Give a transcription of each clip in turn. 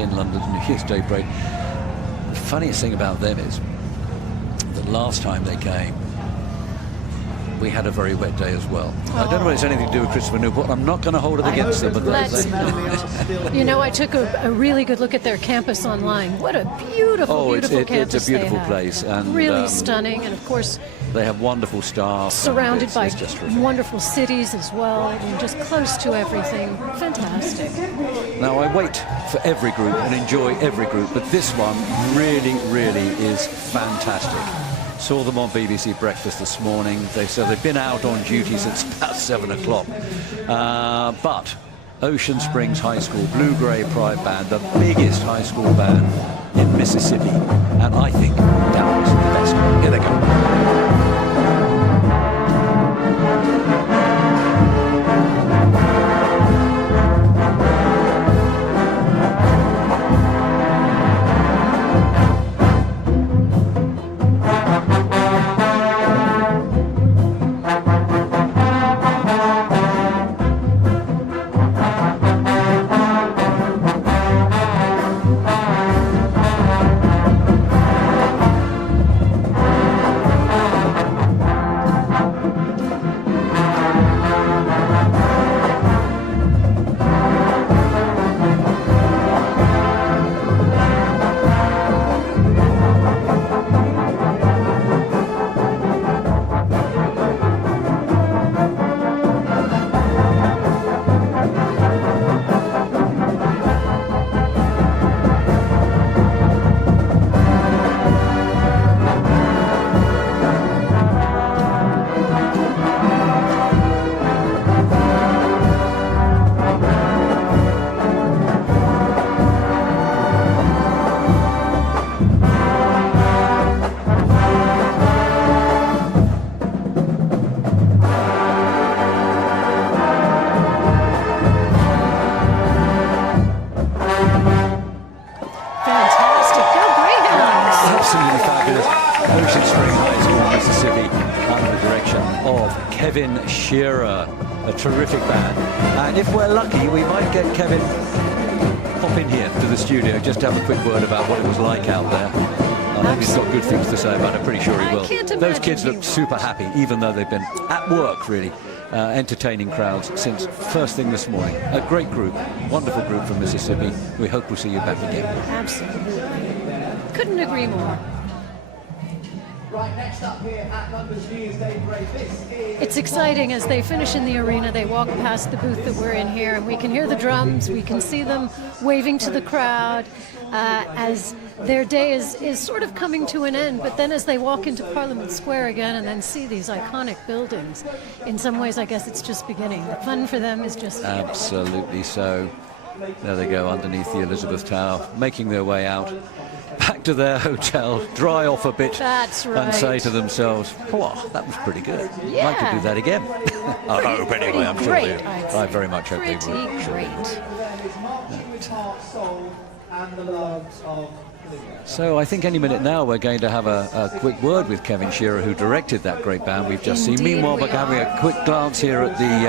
in London, New Year's Day parade. The funniest thing about them is that last time they came, we had a very wet day as well. I don't know whether it's anything to do with Christopher Newport. I'm not going to hold it against them. But let's not. You know, I took a really good look at their campus online. What a beautiful, beautiful campus. It's a beautiful place. And really stunning. And of course, they have wonderful staff. Surrounded by wonderful cities as well. I mean, just close to everything. Fantastic. Now, I wait for every group and enjoy every group, but this one really, really is fantastic. Saw them on BBC Breakfast this morning. They said they've been out on duty since about 7 o'clock. But Ocean Springs High School Blue Gray Pride Band, the biggest high school band in Mississippi, and I think that was the best. Here they go. A terrific band, and if we're lucky we might get Kevin pop in here to the studio just to have a quick word about what it was like out there. I think he's got good things to say about it. Pretty sure he will. Those kids look super happy, even though they've been at work really entertaining crowds since first thing this morning. A great group, wonderful group from Mississippi. We hope we'll see you back again. Absolutely, couldn't agree more. Right, next up here at London's New Year's Day Parade, this is... It's exciting as they finish in the arena. They walk past the booth that we're in here, and we can hear the drums. We can see them waving to the crowd as their day is sort of coming to an end. But then as they walk into Parliament Square again and then see these iconic buildings, in some ways, I guess it's just beginning. The fun for them is just beginning. Absolutely so. There they go underneath the Elizabeth Tower, making their way out. Back to their hotel, dry off a bit. That's right. And say to themselves, oh, that was pretty good. Yeah. I'd like to do that again. I hope anyway, I'm sure they will. I very much hope they will. Pretty great. So I think any minute now we're going to have a quick word with Kevin Shearer, who directed that great band we've just seen. Meanwhile, we're having a quick glance here at the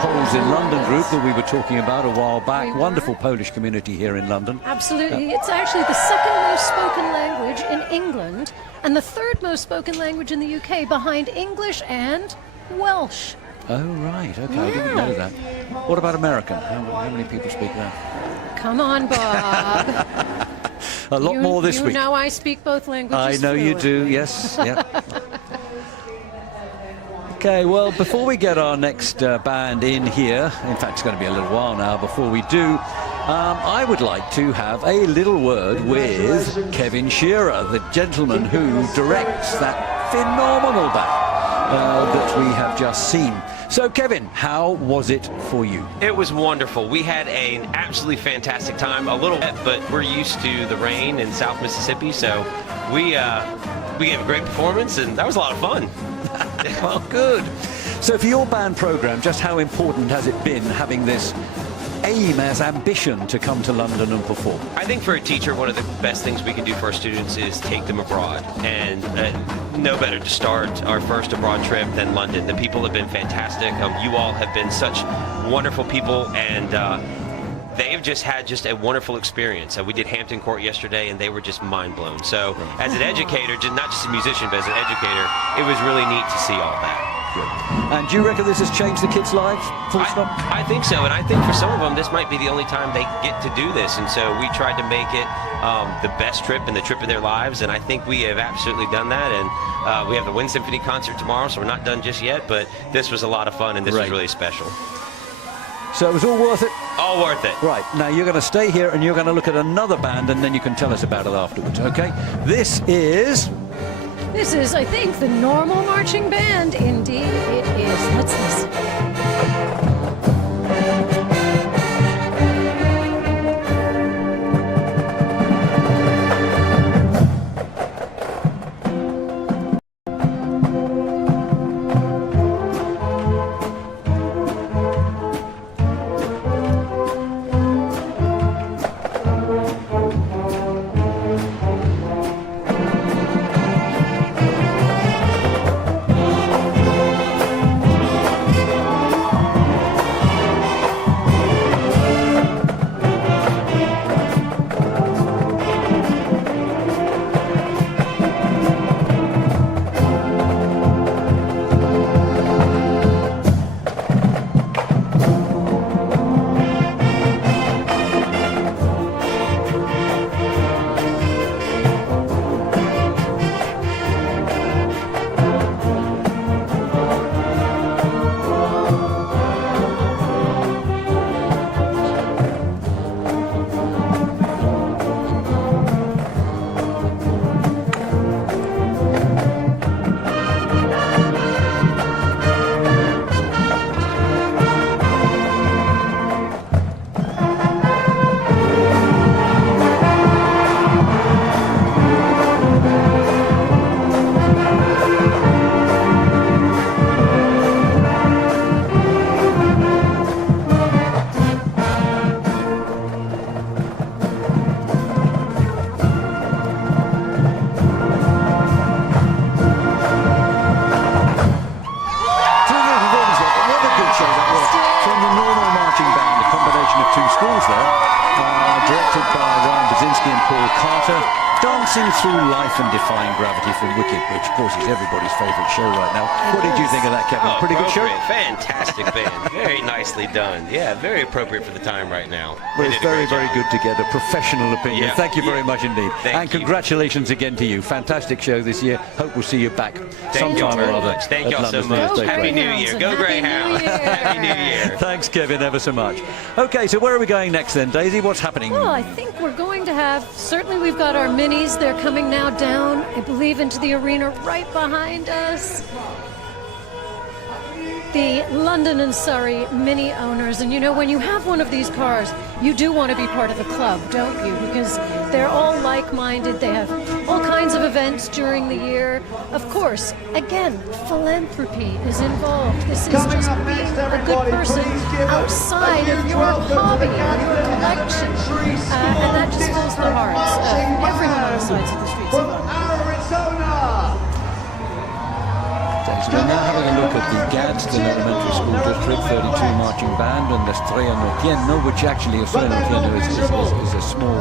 Poles in London group that we were talking about a while back. Wonderful Polish community here in London. Absolutely. It's actually the second most spoken language in England and the third most spoken language in the UK, behind English and Welsh. Oh, right. Okay, I didn't know that. What about American? How many people speak that? Come on, Bob. A lot more this week. You know I speak both languages. I know fluently. you do, yes. Yep. Okay, well, before we get our next band in here, in fact, it's going to be a little while now before we do, I would like to have a little word with Kevin Shearer, the gentleman who directs that phenomenal band that we have just seen. So, Kevin, how was it for you? It was wonderful. We had an absolutely fantastic time. A little wet, but we're used to the rain in South Mississippi, so we gave a great performance, and that was a lot of fun. Well, good. So for your band program, just how important has it been having this aim as ambition to come to London and perform? I think for a teacher, one of the best things we can do for our students is take them abroad, and no better to start our first abroad trip than London. The people have been fantastic. You all have been such wonderful people, and they've just had just a wonderful experience. We did Hampton Court yesterday, and they were just mind blown. So as an educator, not just a musician, but as an educator, it was really neat to see all that. And do you reckon this has changed the kids' lives? Full stop? I think so, and I think for some of them, this might be the only time they get to do this, and so we tried to make it the best trip and the trip of their lives, and I think we have absolutely done that, and we have the Wind Symphony concert tomorrow, so we're not done just yet, but this was a lot of fun, and this was really special. So it was all worth it? All worth it. Right, now you're going to stay here and you're going to look at another band and then you can tell us about it afterwards, okay? This is, I think, the normal marching band. Indeed, it is. Let's listen. Dancing through life and defying gravity from Wicked, which of course is everybody's favourite show right now. What did you think of that, Kevin? Pretty good show? Fantastic band. Very nicely done. Yeah, very appropriate for the time right now. Well, it's very, very good together. Professional opinion. Yeah. Thank you very much indeed. Thank you. Congratulations again to you. Fantastic show this year. Hope we'll see you back sometime or other. Thank you all so much. Happy New Year. Go Greyhounds. Happy New Year. Thanks, Kevin, ever so much. Okay, so where are we going next then, Daisy? What's happening? Well, I think we're going to have, certainly we've got our minis. They're coming now down, I believe, into the arena right behind us. The London and Surrey Mini owners, and you know, when you have one of these cars, you do want to be part of the club, don't you? Because they're all like-minded. They have all kinds of events during the year. Of course, again, philanthropy is involved. This is just being a good person outside of your hobby, your collection, and that just fills the hearts of everyone on the sides of the streets. So we're now having a look at the Gadsden Elementary School District 32 marching band and the Estrella Nortieno, which actually Estrella Nortieno is a small,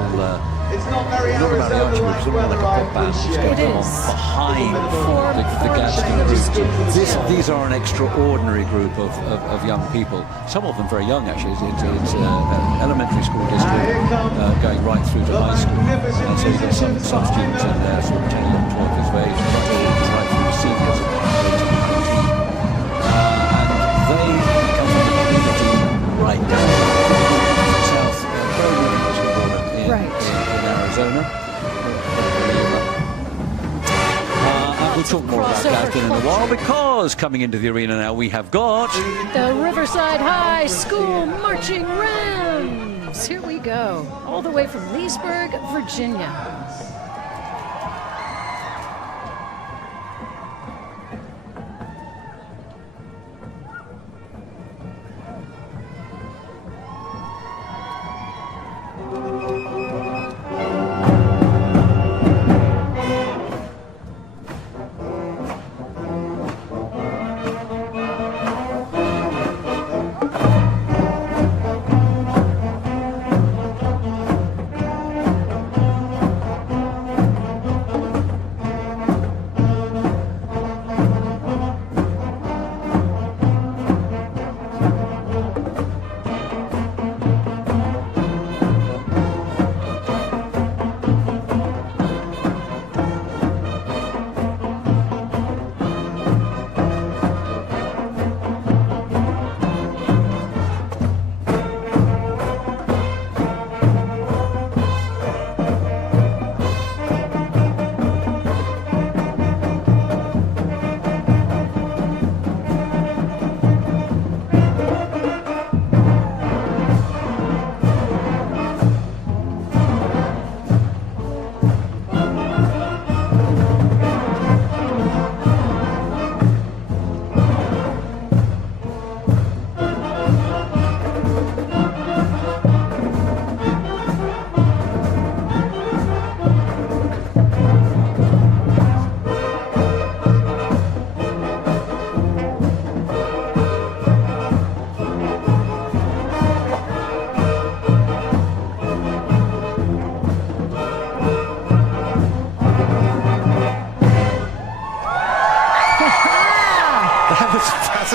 not very arch, but it's more like a pop band. It is. Behind the Gadsden group. These are an extraordinary group of young people. Some of them very young, actually. It's an elementary school district going right through to high school. And so you've got some students in there, sort of 10, 11, 12 years of age, right through to seniors. They come from the community right down south in Arizona. And we'll talk more about Gadsden in a while, because coming into the arena now we have got the Riverside High School Marching Rams. Here we go, all the way from Leesburg, Virginia.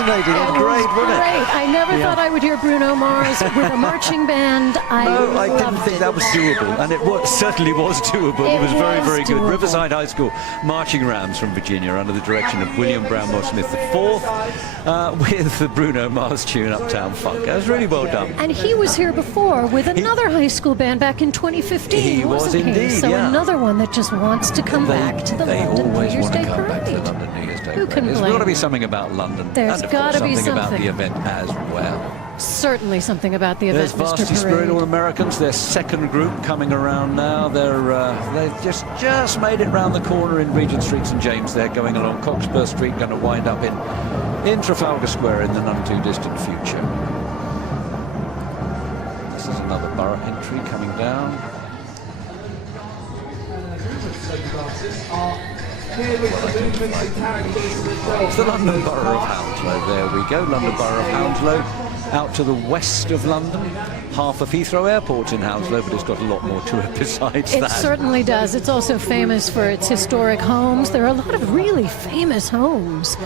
fascinating and great, wasn't it? Great. I never thought I would hear Bruno Mars with a marching band. No, I didn't think that was doable, and certainly was doable. It was very, very good. doable. Riverside High School marching rams from Virginia under the direction of William Brownmore Smith IV with the Bruno Mars tune Uptown Funk. That was really well done. And he was here before with another high school band back in 2015. He was wasn't indeed, So yeah. another one that just wants to come back to the They London New always Year's want to Day come back to the Parade. London New Year's Day Who Parade. can There's blame got to be them? something about London. There's and of gotta course, be something about the something. event as well. Certainly something about the event, There's Mr. Varsity Parade. Spirit All Americans, their second group coming around now. They've just made it round the corner in Regent Street, St James. They're going along Cockspur Street, going to wind up in Trafalgar Square in the none too distant future. This is another borough entry coming down. It's the London Borough of Hounslow. There we go, London Borough of Hounslow. Out to the west of London. Half of Heathrow Airport's in Hounslow, but it's got a lot more to it besides It that. certainly does. It's also famous for its historic homes. There are a lot of really famous homes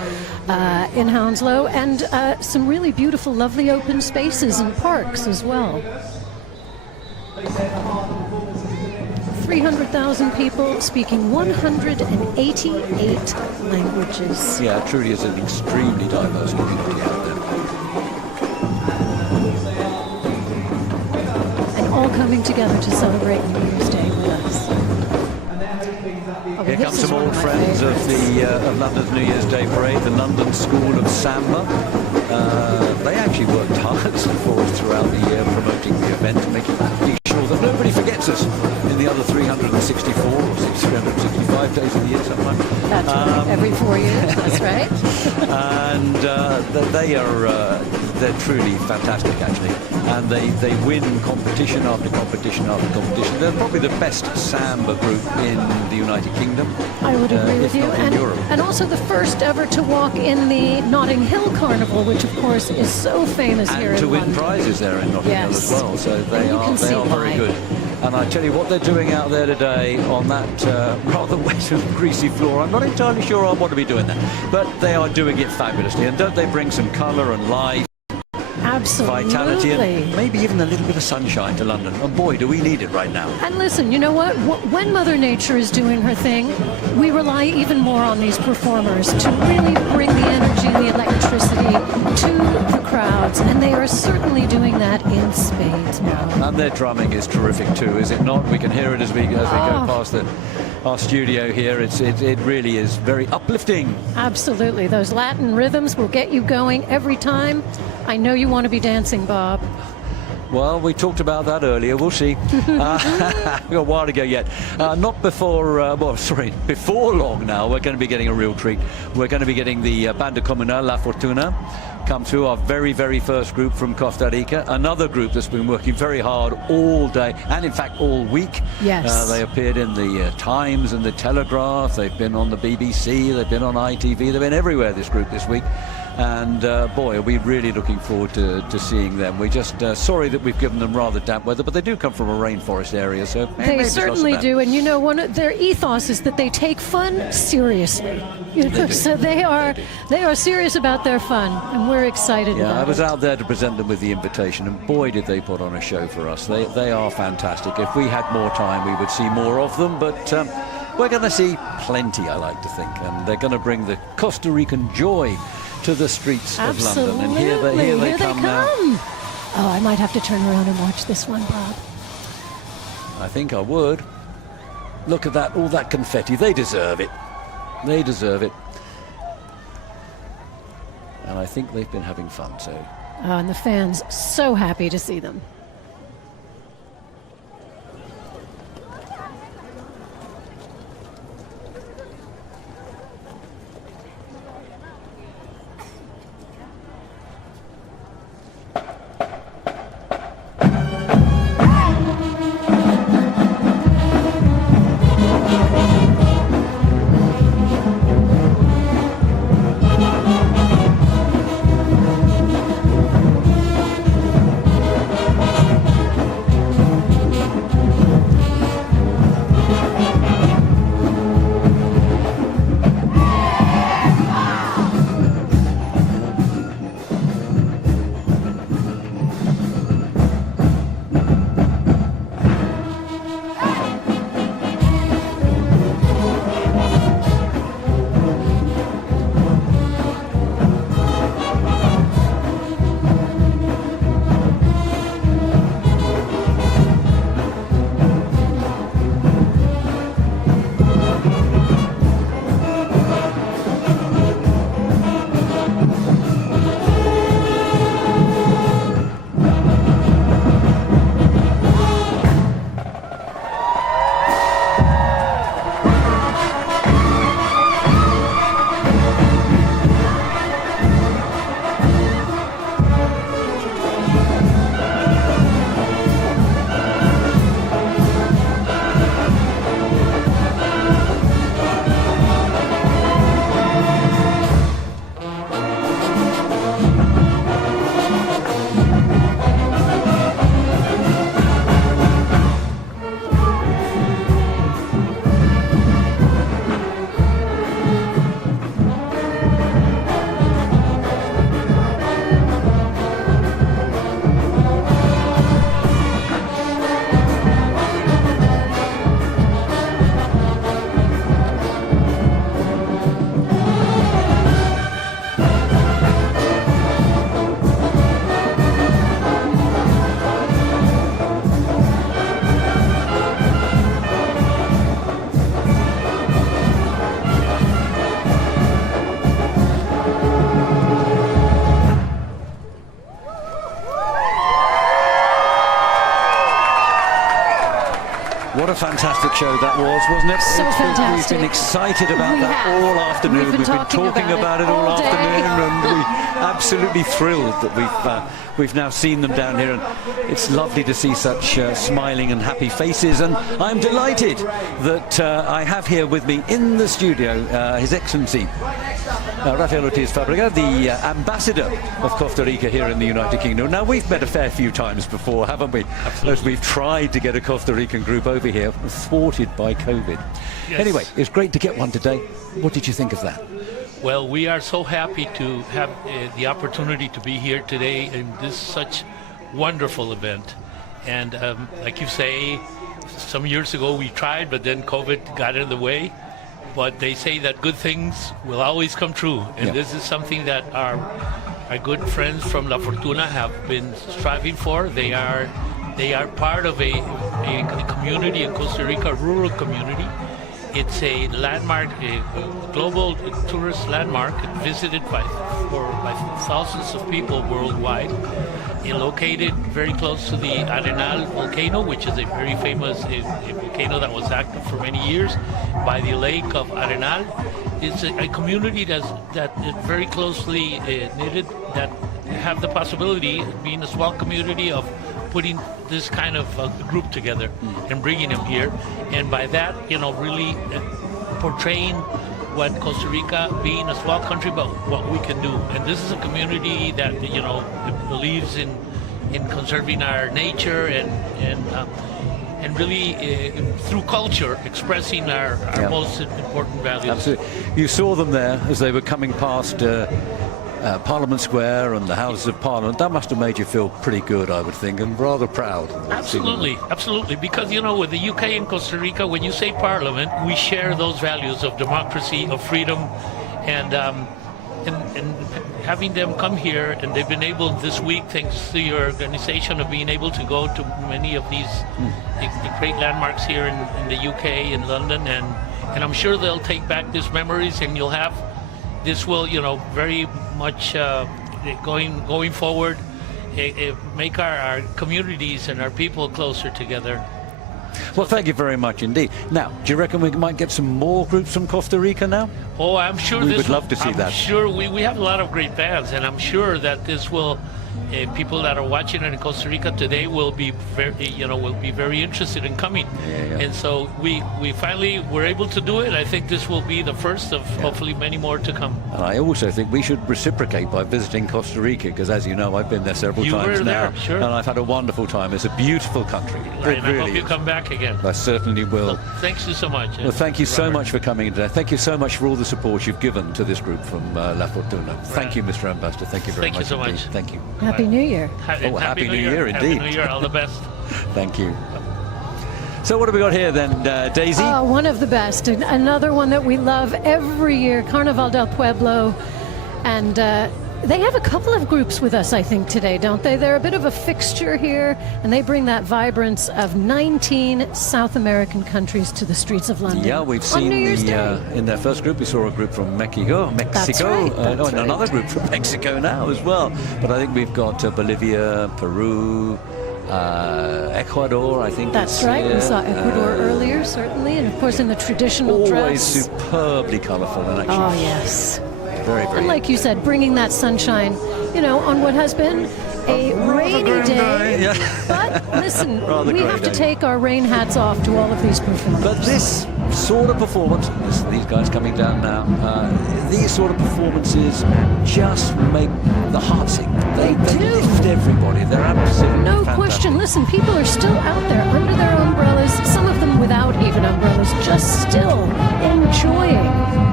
in Hounslow, and some really beautiful, lovely open spaces and parks as well. 300,000 people speaking 188 languages. Yeah, it truly is an extremely diverse community out there. And all coming together to celebrate New Year's Day with us. Here come some old friends of of London's New Year's Day Parade, the London School of Samba. They actually worked hard for us throughout the year promoting the event, making sure that nobody forgets us in the other 364 or 365 days of the year, something like that. That's right. Every 4 years, that's right. And they're truly fantastic, actually. And they win competition after competition after competition. They're probably the best samba group in the United Kingdom. I would agree with if you. not in Europe. And also the first ever to walk in the Notting Hill Carnival, which of course is so famous here And to in win London. prizes there in Notting Hill as Yes. well. So And they you are can see very why. good. And I tell you what they're doing out there today on that rather wet and greasy floor. I'm not entirely sure I want to be doing that, but they are doing it fabulously. And don't they bring some colour and life, Absolutely. vitality, and maybe even a little bit of sunshine to London? And boy, do we need it right now. And listen, you know what? When Mother Nature is doing her thing, we rely even more on these performers to really bring the energy and the electricity to the crowds. And they are certainly doing that in spades now. And their drumming is terrific too, is it not? We can hear it as we go past our studio here. It really is very uplifting. Absolutely. Those Latin rhythms will get you going every time. I know you want to be dancing, Bob. Well, we talked about that earlier. We'll see. We've got a while to go yet. Not before, before long now, we're going to be getting a real treat. We're going to be getting the Banda Comunal La Fortuna come through, our very, very first group from Costa Rica. Another group that's been working very hard all day, and in fact all week. Yes. They appeared in the Times and the Telegraph. They've been on the BBC. They've been on ITV. They've been everywhere, this group, this week. And boy, are we really looking forward to seeing them. We're just sorry that we've given them rather damp weather, but they do come from a rainforest area, so maybe They it's not so certainly bad. do, and you know, their ethos is that they take fun seriously. You know, so they are serious about their fun, and we're excited Yeah, about I was it. out there to present them with the invitation, and boy, did they put on a show for us. They are fantastic. If we had more time, we would see more of them, but we're going to see plenty, I like to think, and they're going to bring the Costa Rican joy to the streets Absolutely. of London. And here they come now. Oh, I might have to turn around and watch this one, Bob. I think I would. Look at that, all that confetti. They deserve it. They deserve it. And I think they've been having fun, so. Oh, and the fans so happy to see them. What a fantastic show that was, wasn't it? So fantastic. We've been excited about We that have. all afternoon. We've been talking about it all all day. afternoon, and we're absolutely thrilled that we've now seen them down here, and it's lovely to see such smiling and happy faces. And I'm delighted that I have here with me in the studio His Excellency Rafael Ortiz Fabregat, the ambassador of Costa Rica here in the United Kingdom. Now, we've met a fair few times before, haven't we? Absolutely. As we've tried to get a Costa Rican group over here, thwarted by COVID. Yes. Anyway, it's great to get one today. What did you think of that? Well, we are so happy to have the opportunity to be here today in this such wonderful event. And like you say, some years ago we tried, but then COVID got in the way. But they say that good things will always come true. And this is something that our good friends from La Fortuna have been striving for. They are part of a community in Costa Rica, a rural community. It's a landmark, a global tourist landmark, visited by thousands of people worldwide. Located very close to the Arenal volcano, which is a very famous volcano that was active for many years, by the lake of Arenal. It's a community that is very closely knitted, that have the possibility, being a small community, of putting this kind of group together and bringing them here, and by that, really portraying what Costa Rica, being a small country, but what we can do. And this is a community that believes in conserving our nature and really through culture expressing our most important values. Absolutely. You saw them there as they were coming past Parliament Square and the Houses of Parliament. That must have made you feel pretty good, I would think, and rather proud. Absolutely, absolutely. Because, with the UK and Costa Rica, when you say Parliament, we share those values of democracy, of freedom, and having them come here, and they've been able this week, thanks to your organization, of being able to go to many of these the great landmarks here in the UK, in London, and I'm sure they'll take back these memories, and this will, very much going forward, make our communities and our people closer together. Well, thank you very much indeed. Now, do you reckon we might get some more groups from Costa Rica now? Oh, I'm sure we would love to see that. I'm sure we have a lot of great bands, and I'm sure that this will. People that are watching it in Costa Rica today will be very interested in coming. And so we finally were able to do it. I think this will be the first of hopefully many more to come. And I also think we should reciprocate by visiting Costa Rica, because as you know, I've been there several times now, sure. And I've had a wonderful time. It's a beautiful country. Right, It and really I hope you is. come back again. I certainly will. Well, thanks you so much. Well, thank you so Robert. much for coming in today. Thank you so much for all the support you've given to this group from La Fortuna. Thank you, Mr. Ambassador. Thank you very Thank you much so indeed. much. Thank you. Happy New Year. Oh, Happy New Year indeed. Happy New Year, all the best. Thank you. So what have we got here then, Daisy? One of the best. Another one that we love every year, Carnaval del Pueblo. And they have a couple of groups with us, I think, today, don't they? They're a bit of a fixture here, and they bring that vibrance of 19 South American countries to the streets of London. Yeah, we've on seen New Year's Day. in their first group, we saw a group from Mexico, That's right, and that's another right. group from Mexico now as well. But I think we've got Bolivia, Peru, Ecuador, I think. That's right. We saw Ecuador earlier, certainly, and of course in the traditional always dress. superbly colourful and actually Oh, yes. very, very. And like you said, bringing that sunshine, on what has been a rainy grim day. day, yeah. But listen, Rather we grey have to day. take our rain hats off to all of these performers. But this sort of performance, these guys coming down now, these sort of performances just make the heart sing. They do. lift everybody. They're absolutely No fantastic. question. Listen, people are still out there under their umbrellas, some of them without even umbrellas, just still enjoying.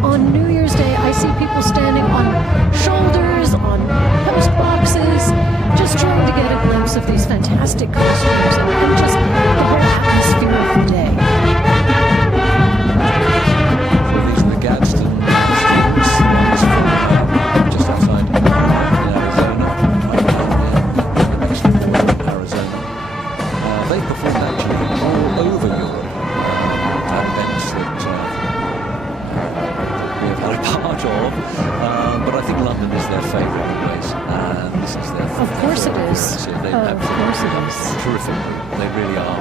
On New Year's Day, I see people standing on shoulders, on post boxes, just trying to get a glimpse of these fantastic costumes and just the whole atmosphere of the day. So these are the Gadsden students from just outside Arizona, Arizona. They performed actually all over Europe at events that we have had a part of, but I think London is their favourite place, and this is their Of course it is. So they Of course it is. terrific. They really are.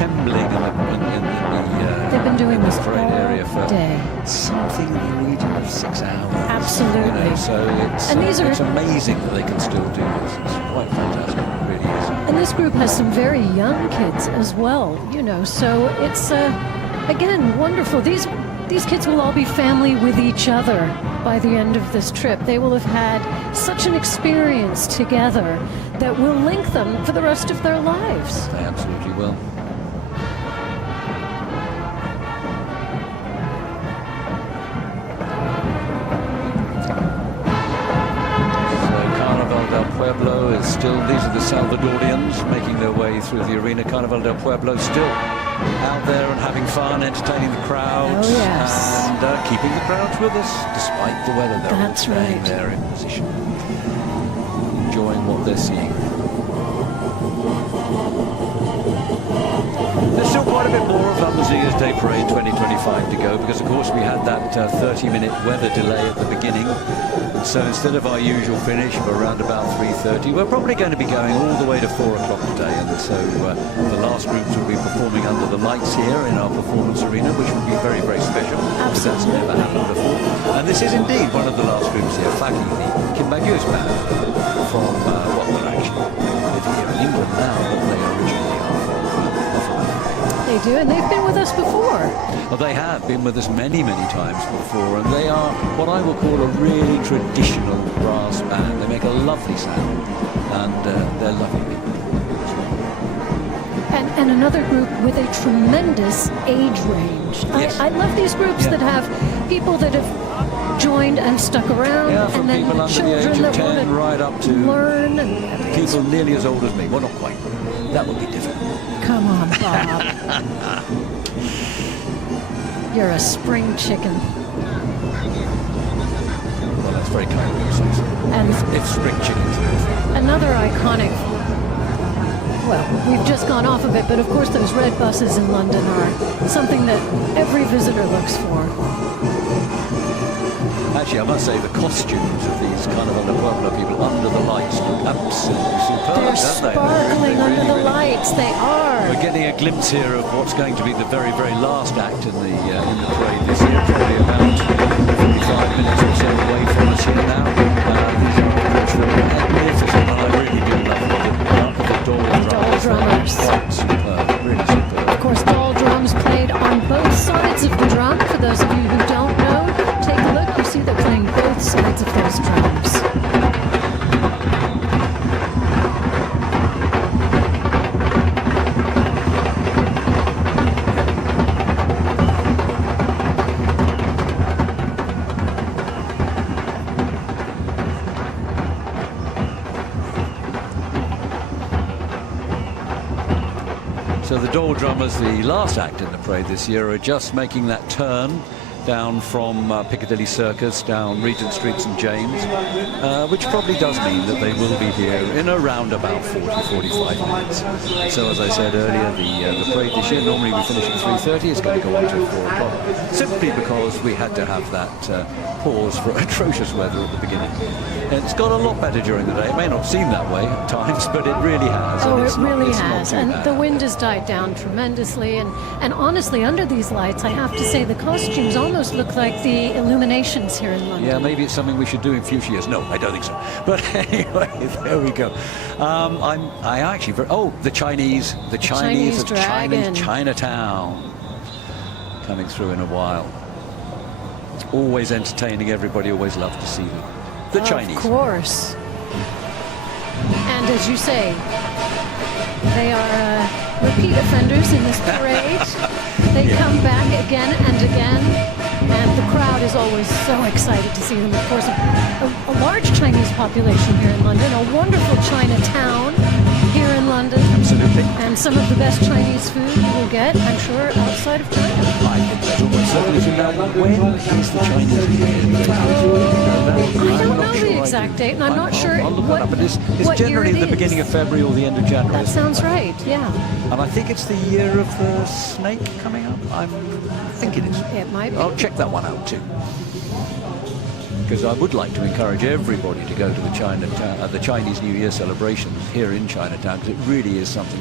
assembling They've been doing this parade all area for day. something in the region of 6 hours. Absolutely. You know, so it's, And these are- it's amazing that they can still do this. It's quite fantastic, it really is. And this group has some very young kids as well, you know, so it's, again, wonderful. These kids will all be family with each other by the end of this trip. They will have had such an experience together that will link them for the rest of their lives. They absolutely will. Pueblo is still, these are the Salvadorians making their way through the arena. Carnaval del Pueblo still out there and having fun, entertaining the crowds, oh, yes. and keeping the crowds with us despite the weather. They're That's all staying right. there in position, enjoying what they're seeing. There's still quite a bit more of Andalusia's Day Parade 2025 to go, because of course we had that 30-minute weather delay at the beginning. So instead of our usual finish of around about 3:30, we're probably going to be going all the way to 4 o'clock today. And so the last groups will be performing under the lights here in our performance arena, which will be very, very special. Because that's never happened before. And this is indeed one of the last groups here, flagging the Kimbagu's band from, well, they're actually living here in England now, but they originally are from Africa. They do, and they've been with us before. Well, they have been with us many, many times before, and they are what I will call a really traditional brass band. They make a lovely sound, and they're lovely people. And another group with a tremendous age range. Yes. I love these groups Yeah. that have people that have joined and stuck around, Yeah, from and then people under the children age of that 10 want to right up to learn. And people nearly as old as me. Well, not quite. That would be different. come on, Bob. You're a spring chicken. Well, that's very kind of you to say so. And If spring chickens are anything. another iconic, well, we've just gone off of it, but of course those red buses in London are something that every visitor looks for. Actually, I must say the costumes of these Carnaval de Pueblo people under the lights look absolutely superb, They're don't they? sparkling They under really, the really- lights. They are. We're getting a glimpse here of what's going to be the very, very last act in the parade this year, probably about 45 minutes or so away from us here now. These acrobats are magnificent, and I really do love the doll drummers. drummers. Superb, really superb. Of course, doll drums played on both sides of the drum. For those of you who don't know, take a look. You see they're playing both sides of those drums. So the Dole Drummers, the last act in the parade this year, are just making that turn down from Piccadilly Circus, down Regent Street St James, which probably does mean that they will be here in around about 40-45 minutes. So as I said earlier, the parade this year, normally we finish at 3:30, is going to go on till 4 o'clock, simply because we had to have that pause for atrocious weather at the beginning. And it's got a lot better during the day. It may not seem that way at times, but it really has. Oh, and it it's not- really it's not has. too And bad. the wind has died down tremendously. And honestly, under these lights, I have to say the costumes almost look like the illuminations here in London. Yeah, maybe it's something we should do in future years. No, I don't think so. But anyway, there we go. I actually, the Chinese Chinese of dragon. Chinese Chinatown coming through in a while. Always entertaining. Everybody always loved to see them. The Chinese. Of course. And as you say, they are repeat offenders in this parade. They come back again and again, and the crowd is always so excited to see them. Of course, a large Chinese population here in London, a wonderful Chinatown here in London. Absolutely. And some of the best Chinese food you will get, I'm sure, outside of China. I think that's almost certainly true. Now, when is the Chinese New Year? I don't know the exact date, and I'm not sure I'll look what, that up. But it's what year generally it the is. beginning of February or the end of January. That isn't it? sounds right, yeah. And I think it's the year of the snake coming up. I think it is. It might be. I'll check that one out too. Because I would like to encourage everybody to go to the Chinese New Year celebrations here in Chinatown, because it really is something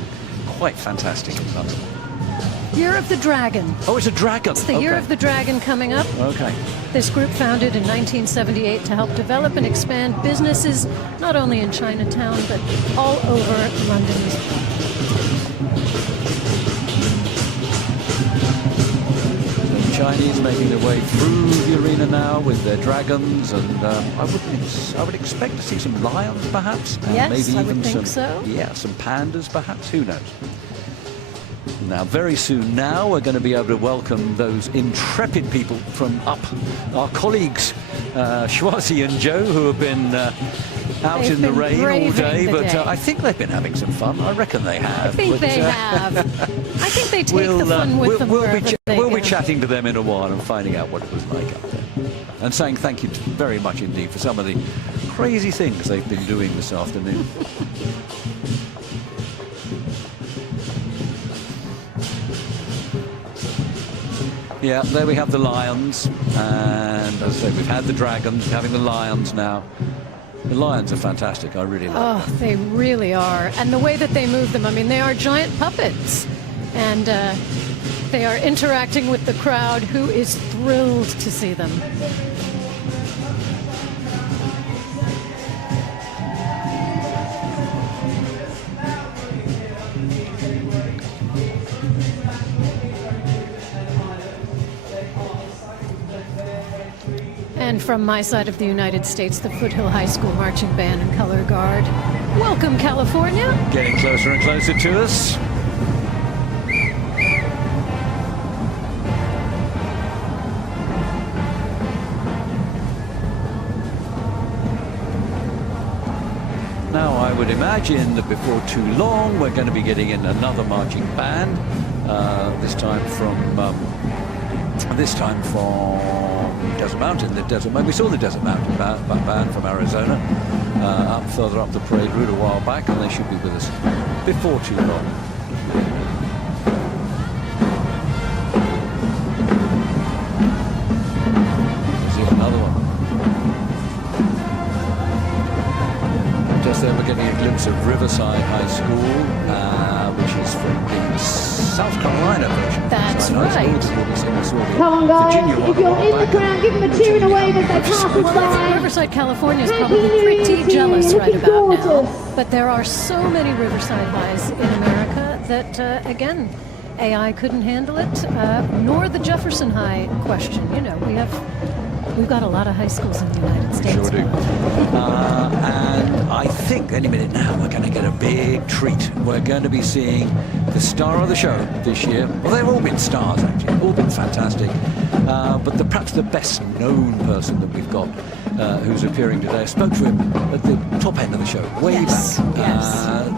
quite fantastic in London. Year of the Dragon. Oh, it's a dragon. It's the Year of the Dragon coming up. Okay. This group founded in 1978 to help develop and expand businesses not only in Chinatown but all over London. Chinese making their way through the arena now with their dragons, and I would expect to see some lions, perhaps. And Yes, maybe I even would think some, so. Yeah, some pandas, perhaps. Who knows? Now, very soon now, we're going to be able to welcome those intrepid people from up, our colleagues, Schwazi and Joe, who have been out They've in the been rain all braving day, the but day. I think they've been having some fun. I reckon they have. I think but, they have. I think they take the fun with them we'll wherever they we'll be go. chatting to them in a while and finding out what it was like up there. And saying thank you very much indeed for some of the crazy things they've been doing this afternoon. Yeah, there we have the lions, and as I say, we've had the dragons, we're having the lions now. The lions are fantastic. I really like them. Oh, they really are. And the way that they move them, I mean, they are giant puppets. And they are interacting with the crowd, who is thrilled to see them. And from my side of the United States, the Foothill High School Marching Band and Color Guard. Welcome, California. Getting closer and closer to us. Now, I would imagine that before too long, we're going to be getting in another marching band. This time from Desert Mountain. The Desert. We saw the Desert Mountain band from Arizona further up the parade route a while back, and they should be with us before too long. See another one. Just then we're getting a glimpse of Riverside High School, which is from the South Carolina version. That's right. Come on, guys. If you're in the crowd, give them a cheer and a wave as they pass the line. Riverside, California is probably pretty jealous right about now. But there are so many Riverside Highs in America that, again, AI couldn't handle it, nor the Jefferson High question. You know, we've got a lot of high schools in the United States. Sure do. And I think any minute now we're going to get a big treat. We're going to be seeing the star of the show this year. Well, they've all been stars, actually. All been fantastic. But perhaps the best known person that we've got who's appearing today. I spoke to him at the top end of the show, way Yes, back. yes.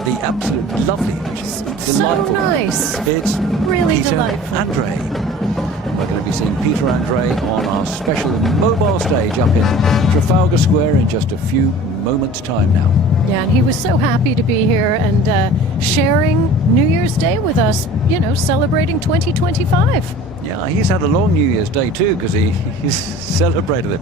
The absolute lovely, delightful. So nice. It's Really Peter delightful. Andre. We're going to be seeing Peter Andre on our special mobile stage up in Trafalgar Square in just a few moments' time now. Yeah, and he was so happy to be here and sharing New Year's Day with us, you know, celebrating 2025. Yeah, he's had a long New Year's Day too, because he's celebrated it.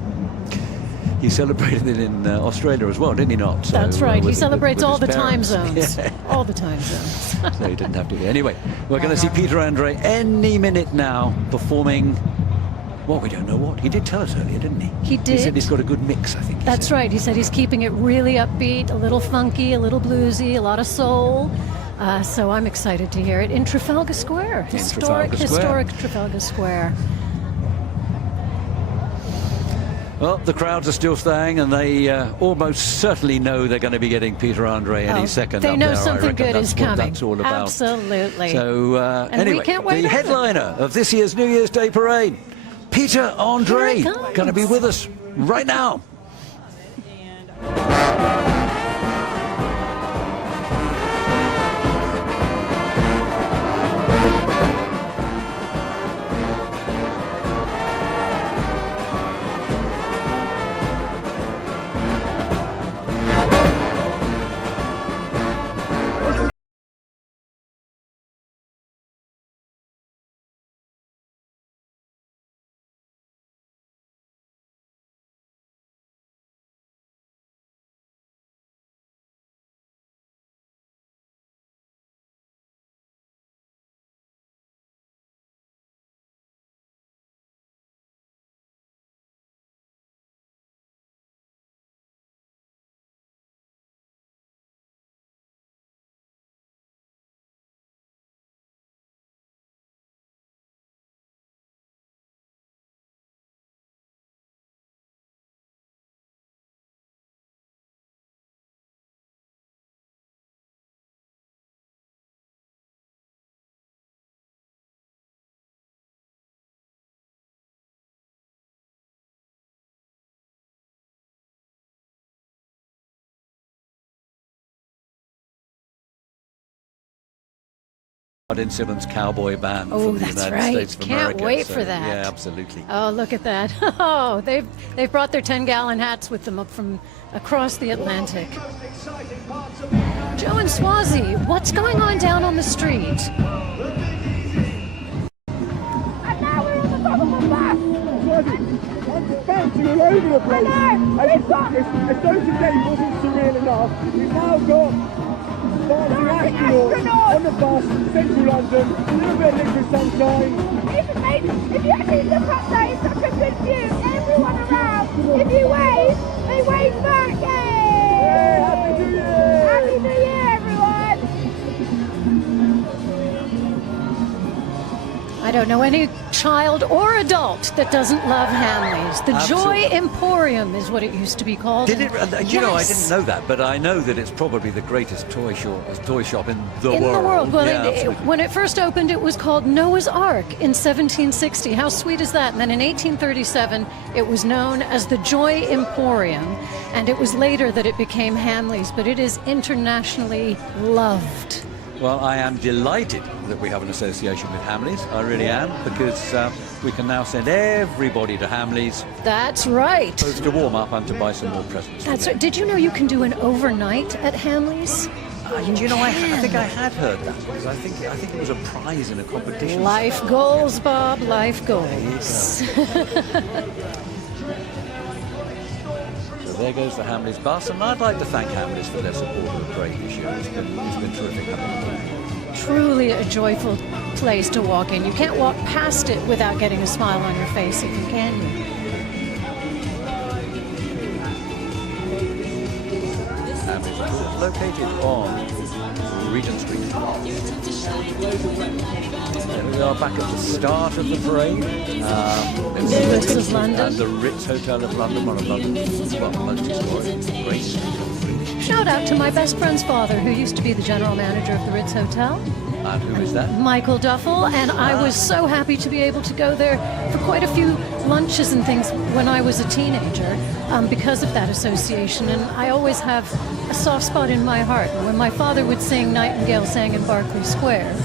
He celebrated it in Australia as well, didn't he not? So, That's right. He with celebrates all his the time parents. zones. Yeah. All the time zones. So he didn't have to be. Anyway, we're going to see Peter Andre any minute now performing. Well, we don't know what. He did tell us earlier, didn't he? He did. He said he's got a good mix, I think. That's right. He said he's keeping it really upbeat, a little funky, a little bluesy, a lot of soul. So I'm excited to hear it in Trafalgar Square. Historic Trafalgar Square. Well, the crowds are still staying, and they almost certainly know they're going to be getting Peter Andre any second. They up know there. I something reckon good that's is what coming. That's all about. Absolutely. So And we anyway, can't wait the either. headliner of this year's New Year's Day parade, Peter Andre, Here it comes. going to be with us right now. Bud Simmons Cowboy Band Oh, from the that's United right. States of Can't America. wait So, for that. Yeah, absolutely. Oh, look at that. Oh, they've brought their 10-gallon hats with them up from across the Atlantic. Joe and Swazi, what's going on down on the street? And now we're on the top of a bus. I'm bouncing all over the place. As though today wasn't surreal enough, we've now got dancing astronauts on the bus, central London, a little bit of liquid sunshine. It's amazing. If you actually look up there, it's such a good view. Everyone around, if you wave, they wave back. Yay! Happy New Year! Happy New Year, everyone! I don't know any child or adult that doesn't love Hamleys. The Absolutely. Joy Emporium is what it used to be called. Did it? You know, I Yes. didn't know that, but I know that it's probably the greatest toy shop in the In world. the world. Well, yeah, absolutely. when it first opened, it was called Noah's Ark in 1760. How sweet is that? And then in 1837, it was known as the Joy Emporium, and it was later that it became Hamleys, but it is internationally loved. Well, I am delighted that we have an association with Hamleys. I really am, because we can now send everybody to Hamleys, That's right. both to warm up and to buy some more presents. That's right. Did you know you can do an overnight at Hamleys? You know, I think I had heard that, because I think it was a prize in a competition. Life goals, Bob. Life goals. So there goes the Hamleys bus, and I'd like to thank Hamleys for their support of the parade this year. It's been terrific having them. Truly a joyful place to walk in. You can't walk past it without getting a smile on your face, if you can. Hamleys is located on Regent Street. There we are, back at the start of the parade. The Ritz of London. The Ritz Hotel of London, one of London's most historic, great hotels. Shout out to my best friend's father, who used to be the general manager of the Ritz Hotel, And who is that? Michael Duffel, and I was so happy to be able to go there for quite a few lunches and things when I was a teenager because of that association, and I always have a soft spot in my heart. When my father would sing Nightingale Sang in Berkeley Square,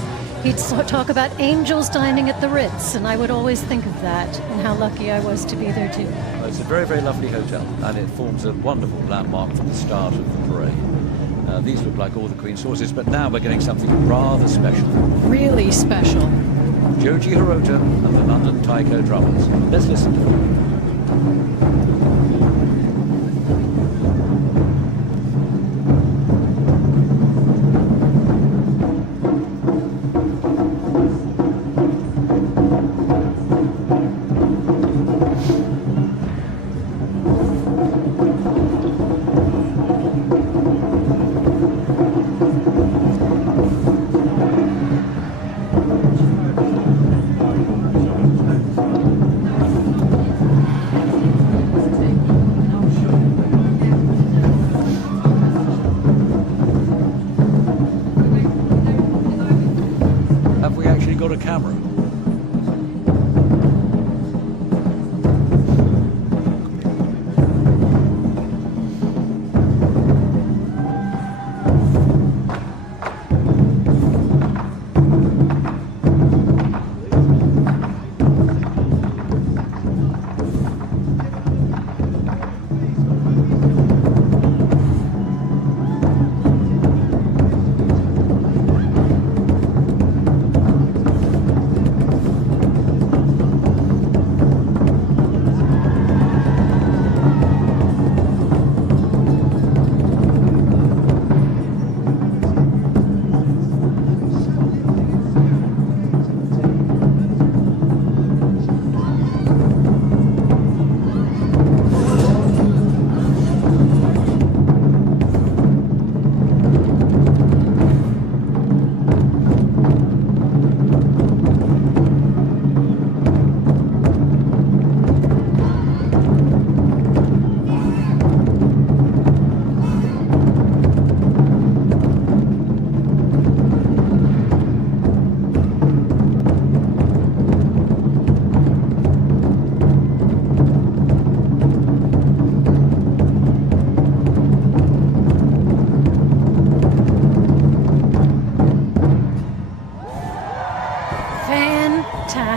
he'd talk about angels dining at the Ritz, and I would always think of that and how lucky I was to be there too. Well, it's a very, very lovely hotel, and it forms a wonderful landmark for the start of the parade. These look like all the Queen's horses, but now we're getting something rather special. Really special. Joji Hirota and the London Taiko drummers. Let's listen to them. Have we actually got a camera?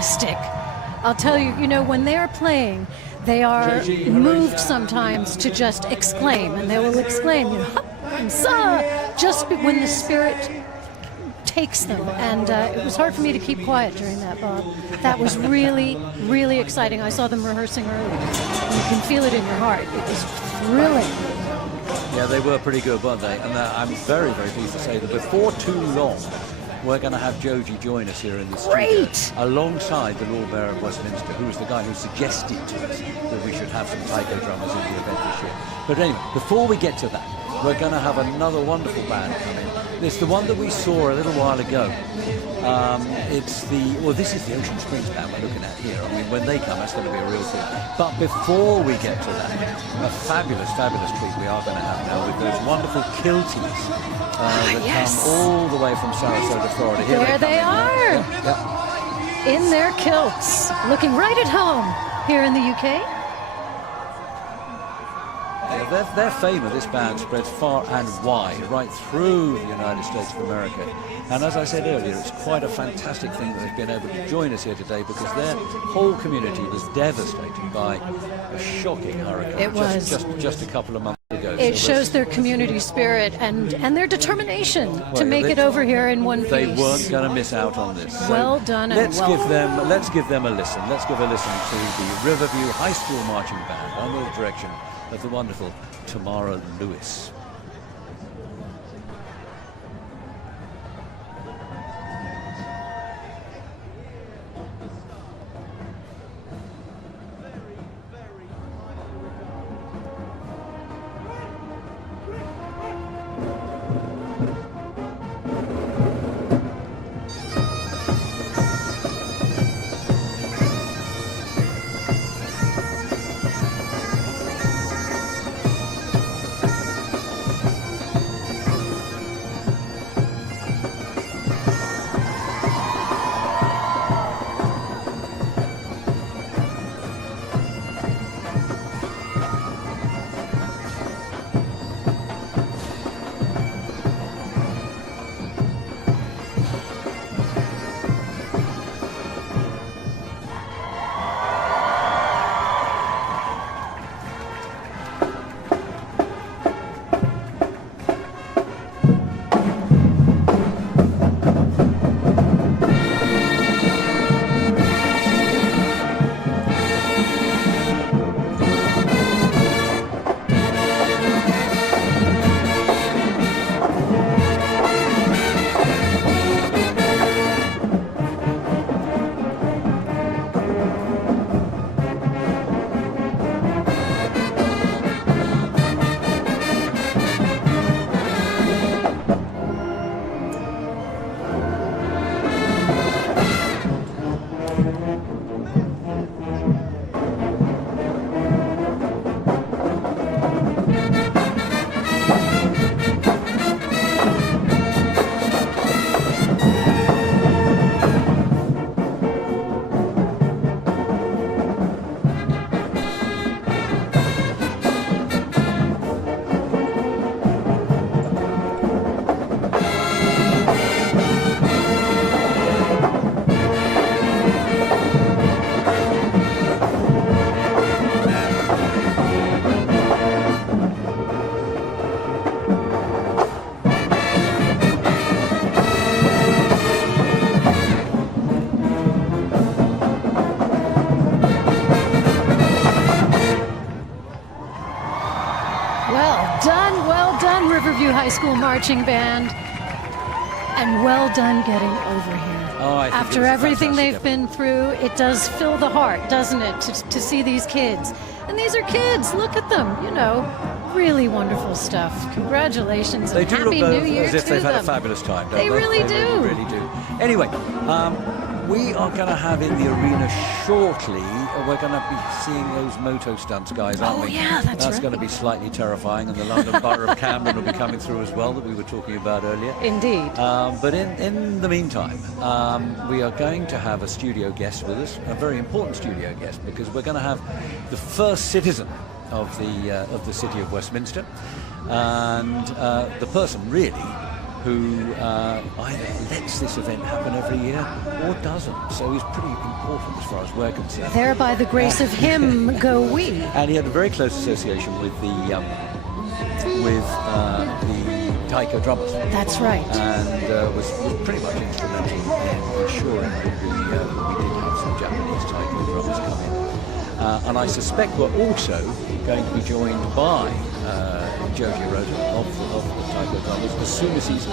fantastic. I'll tell you, when they are playing, they are moved sometimes to just exclaim, and they will exclaim, just when the spirit takes them. And it was hard for me to keep quiet during that, Bob. That was really, really exciting. I saw them rehearsing earlier. You can feel it in your heart. It was thrilling. Yeah, they were pretty good, weren't they? And I'm very, very pleased to say that before too long, we're going to have Joji join us here in the studio, alongside the Lord Mayor of Westminster, who was the guy who suggested to us that we should have some Taiko drummers in the event this year. But anyway, before we get to that, we're going to have another wonderful band come in. It's the one that we saw a little while ago. This is the Ocean Springs band we're looking at here. I mean, when they come, that's going to be a real thing. But before we get to that, a fabulous, fabulous treat we are going to have now with those wonderful kilties that come all the way from Sarasota, Florida. Here there they are, in their kilts, looking right at home here in the UK. Their fame of this band spreads far and wide, right through the United States of America. And as I said earlier, it's quite a fantastic thing that they've been able to join us here today, because their whole community was devastated by a shocking hurricane. It was just a couple of months ago. It shows their community spirit and their determination to make it over here in one piece. They weren't going to miss out on this. So well done. Let's give them a listen. Let's give a listen to the Riverview High School Marching Band under the direction of the wonderful Tamara Lewis. Riverview High School Marching Band, and well done getting over here. After everything they've been through, it does fill the heart, doesn't it, to see these kids. And these are kids, look at them, really wonderful stuff. Congratulations and Happy New Year to them. As if they've had a fabulous time, don't they? They really do. They really do. Anyway, we are going to have in the arena shortly, we're going to be seeing those moto stunts guys, aren't we? Yeah, that's right. Going to be slightly terrifying, and the London Borough of Camden will be coming through as well, that we were talking about earlier. Indeed. But in the meantime, we are going to have a studio guest with us, a very important studio guest, because we're going to have the first citizen of the city of Westminster, and the person really who either lets this event happen every year or doesn't. So he's pretty important as far as we're concerned. There, by the grace of him, go we. And he had a very close association with the Taiko drummers. That's right. And was pretty much instrumental in ensuring that we did have some Japanese Taiko drummers come in. And I suspect we're also going to be joined by Joji Rota of the Taiko drummers as soon as he's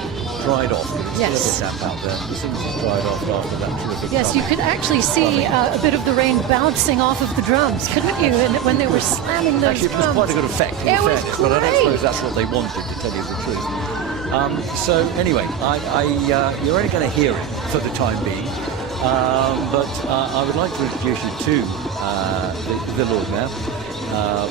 dried off. It's Yes. still a bit damp out there. As soon as he's dried off after that terrific Yes, you drumming. could actually see a bit of the rain bouncing off of the drums, couldn't you? And when they were slamming those Actually, it was drums. quite a good effect, in It was fairness, but I don't suppose great. that's what they wanted, to tell you the truth. So anyway, you're only going to hear it for the time being, but I would like to introduce you to the Lord Mayor,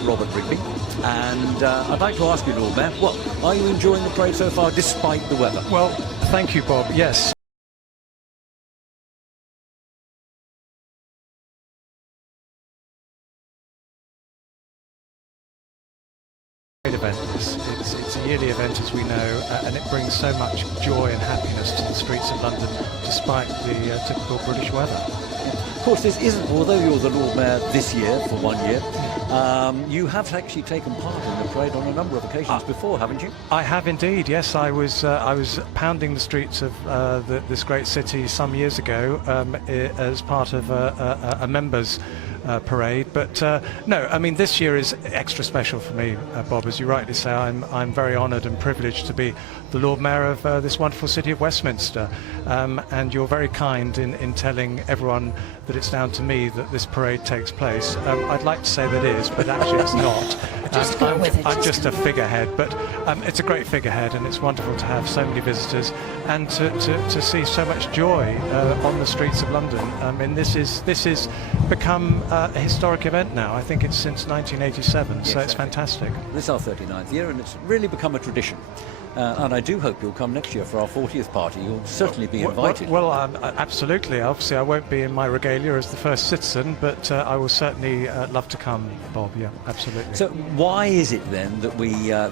Robert Rigby, and I'd like to ask you, Lord Mayor, well, are you enjoying the parade so far despite the weather? Well, thank you, Bob. Yes. Event. It's a yearly event, as we know, and it brings so much joy and happiness to the streets of London, despite the typical British weather. Of course, this isn't, although you're the Lord Mayor this year for 1 year, you have actually taken part in the parade on a number of occasions before, haven't you? I have indeed. Yes, I was pounding the streets of this great city some years ago as part of a members' parade. But no, I mean, this year is extra special for me, Bob. As you rightly say, I'm very honoured and privileged to be the Lord Mayor of this wonderful city of Westminster. And you're very kind in telling everyone that it's down to me that this parade takes place. I'd like to say that it is, but actually it's not. Just go with it. I'm just a figurehead, but it's a great figurehead, and it's wonderful to have so many visitors and to see so much joy on the streets of London. I mean, this is become a historic event now. I think it's since 1987, so it's fantastic. This is our 39th year, and it's really become a tradition. And I do hope you'll come next year for our 40th party. You'll certainly be invited. Well, absolutely. Obviously, I won't be in my regalia as the first citizen, but I will certainly love to come, Bob. Yeah, absolutely. So why is it then that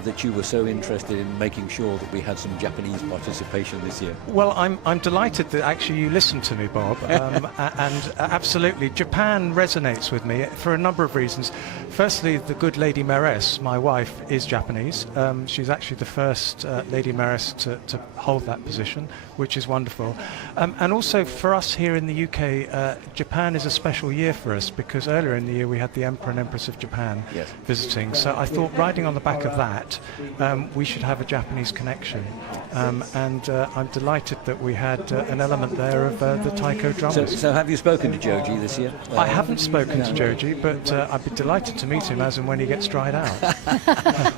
that you were so interested in making sure that we had some Japanese participation this year? Well, I'm delighted that actually you listened to me, Bob, and absolutely, Japan resonates with me for a number of reasons. Firstly, the good Lady Mayoress, my wife, is Japanese. She's actually the first Lady Mayoress to hold that position, which is wonderful. And also for us here in the UK, Japan is a special year for us because earlier in the year we had the Emperor and Empress of Japan visiting. So I thought, riding on the back of that, we should have a Japanese connection. And I'm delighted that we had an element there of the Taiko drummers. So have you spoken to Joji this year? I haven't spoken to Joji, but I'd be delighted to meet him as and when he gets dried out.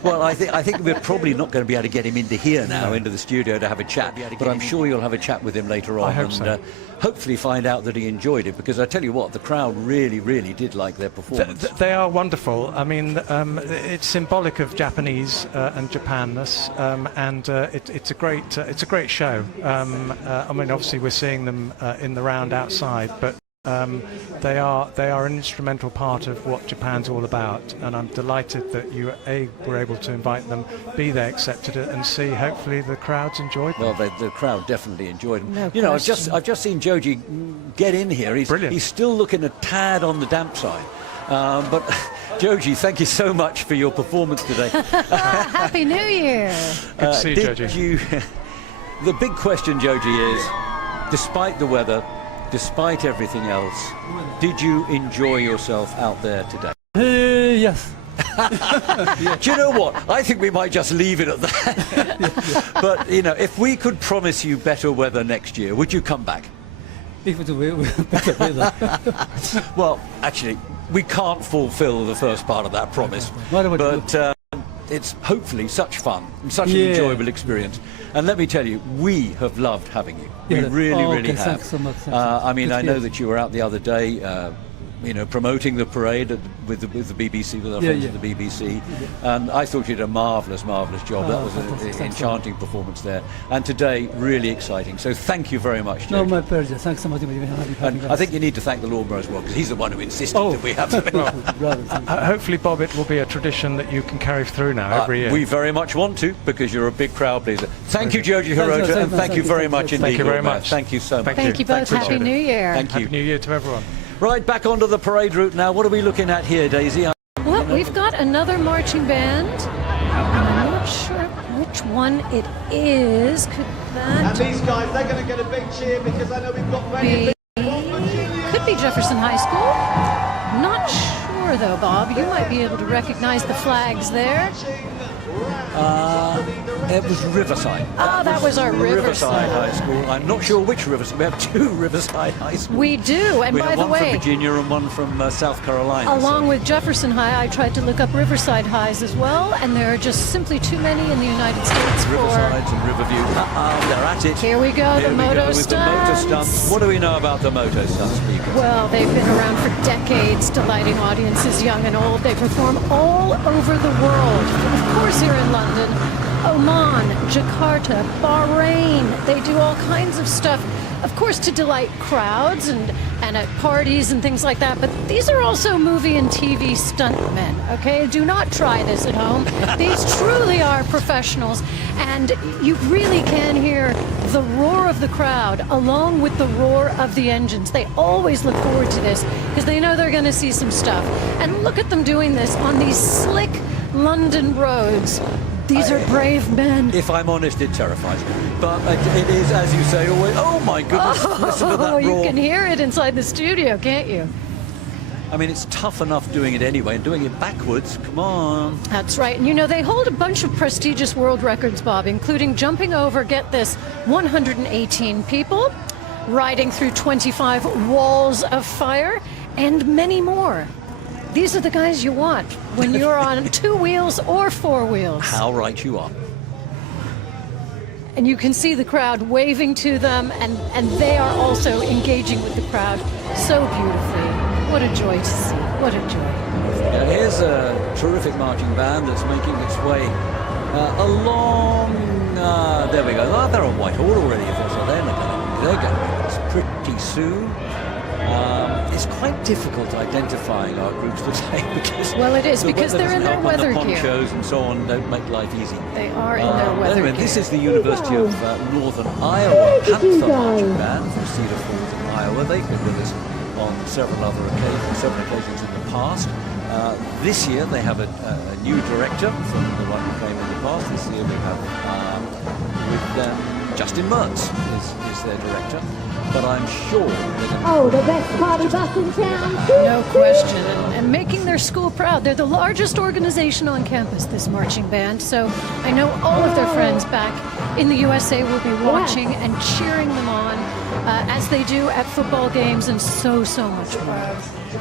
Well, I think we're probably not going to be able to get him into here now, into the studio to have a chat, but I'm sure you'll have a chat with him later on. I hope so. Hopefully find out that he enjoyed it, because I tell you what, the crowd really, really did like their performance. They are wonderful. I mean, it's symbolic of Japanese and Japanness, and it's a great show. I mean, obviously we're seeing them in the round outside, but they are an instrumental part of what Japan's all about, and I'm delighted that you were able to invite them, B, they accepted it, and C, hopefully the crowds enjoyed them. Well, the crowd definitely enjoyed them. No you know, question. I've just seen Joji get in here. Brilliant. He's still looking a tad on the damp side. But Joji, thank you so much for your performance today. Happy New Year! Good to see you, Did Joji. you? The big question, Joji, is, despite the weather, despite everything else, did you enjoy yourself out there today? Yes. Do you know what? I think we might just leave it at that. But, you know, if we could promise you better weather next year, would you come back? If it's better weather. Well, actually, we can't fulfill the first part of that promise. What about But it's hopefully such fun, such an Yeah. enjoyable experience. And let me tell you, we have loved having you. We Yeah. really, Oh, really okay, have. thanks so much, thanks so much. I mean, Good I to know hear. that you were out the other day, you know, promoting the parade with the BBC, with our Yeah, friends yeah. at the BBC. And I thought you did a marvellous job. That Oh, was fantastic. an Thanks so enchanting performance there. And today, really exciting. So thank you very much, No, Joji. my pleasure. Thanks so much. And I think you need to thank the Lord Mayor as well, because he's the one who insisted that we have to. Hopefully, Bob, it will be a tradition that you can carry through now every year. We very much want to, because you're a big crowd pleaser. Thank you, Joji Hirota, and thank you very much indeed. Thank you very Lord Mayor. much. Thank you so much. Thank you both. Thanks, Happy New Year. Thank you. Happy New Year to everyone. Right, back onto the parade route now. What are we looking at here, Daisy? Well, we've got another marching band. I'm not sure which one it is. Could And that these guys, they're going to get a big cheer because I know we've got many. be? Could be Jefferson High School. Not sure though, Bob. You might be able to recognize the flags there. It was Riverside. That was our Riverside Riverside. High School. I'm not sure which Riverside. We have two Riverside High Schools. We do, and We by have the one from way, Virginia and one from South Carolina. along with Jefferson High, I tried to look up Riverside Highs as well, and there are just simply too many in the United States for. Riverside and Riverview. They're at it. Here we go, Here the we go moto with the motor stunts. stunts. What do we know about the moto stunts people? Well, they've been around for decades, delighting audiences young and old. They perform all over the world. Of course, here in London, Oman, Jakarta, Bahrain. They do all kinds of stuff, of course, to delight crowds and at parties and things like that. But these are also movie and TV stuntmen, okay? Do not try this at home. These truly are professionals. And you really can hear the roar of the crowd along with the roar of the engines. They always look forward to this because they know they're going to see some stuff. And look at them doing this on these slick London roads. These are brave men. If I'm honest, it terrifies me. But it is, as you say, always, oh my goodness, listen to that roar. You can hear it inside the studio, can't you? I mean, it's tough enough doing it anyway, and doing it backwards, come on. That's right. And you know, they hold a bunch of prestigious world records, Bob, including jumping over, get this, 118 people, riding through 25 walls of fire, and many more. These are the guys you want when you're on two wheels or four wheels. How right you are. And you can see the crowd waving to them, and they are also engaging with the crowd so beautifully. What a joy to see. What a joy. Now, here's a terrific marching band that's making its way along. There we go. Oh, they're on Whitehall already. So they're going to be pretty soon. It's quite difficult identifying our groups today because well, it is because they're in their weather gear. gear. Ponchos and so on don't make life easy. They are in their weather anyway, gear. this is the University of Northern Iowa Panther Marching Band from Cedar Falls in Iowa. They've been with us on several occasions in the past. This year they have a new director from the one who came in the past. This year we have with them Justin Mertz is their director. But I'm sure they're going to... Oh, the best party bus in town. No question. And making their school proud. They're the largest organization on campus, this marching band. So I know all of their friends back in the USA will be watching and cheering them on as they do at football games and so much more.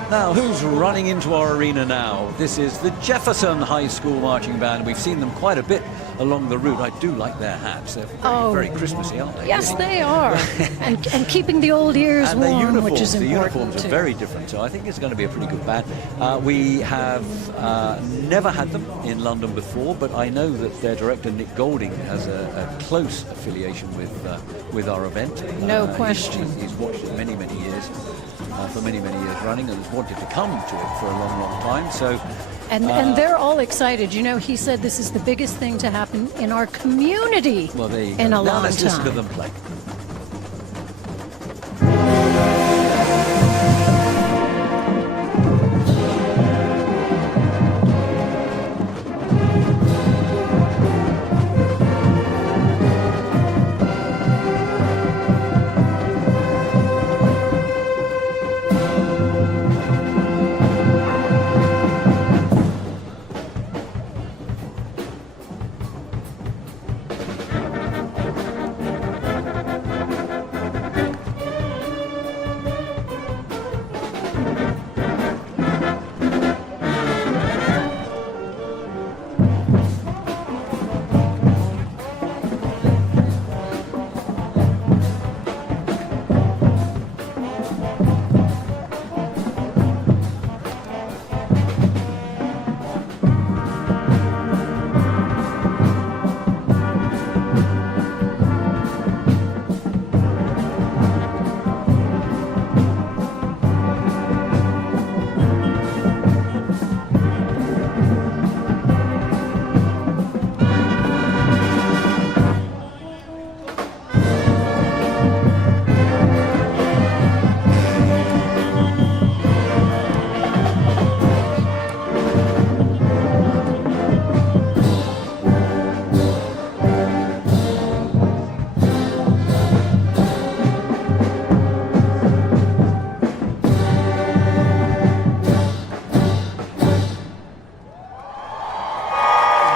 Now, who's running into our arena now? This is the Jefferson High School Marching Band. We've seen them quite a bit along the route. I do like their hats. They're very Christmassy, aren't they? Yes, they are. and keeping the old ears and warm, their uniforms, which is important. The uniforms too. are very different, so I think it's going to be a pretty good band. We have never had them in London before, but I know that their director, Nick Golding, has a close affiliation with our event. No question. He's watched it many years. For many years running, and has wanted to come to it for a long time. So, and they're all excited. You know, he said this is the biggest thing to happen in our community well, there you go. in a Now long let's time. listen to them play.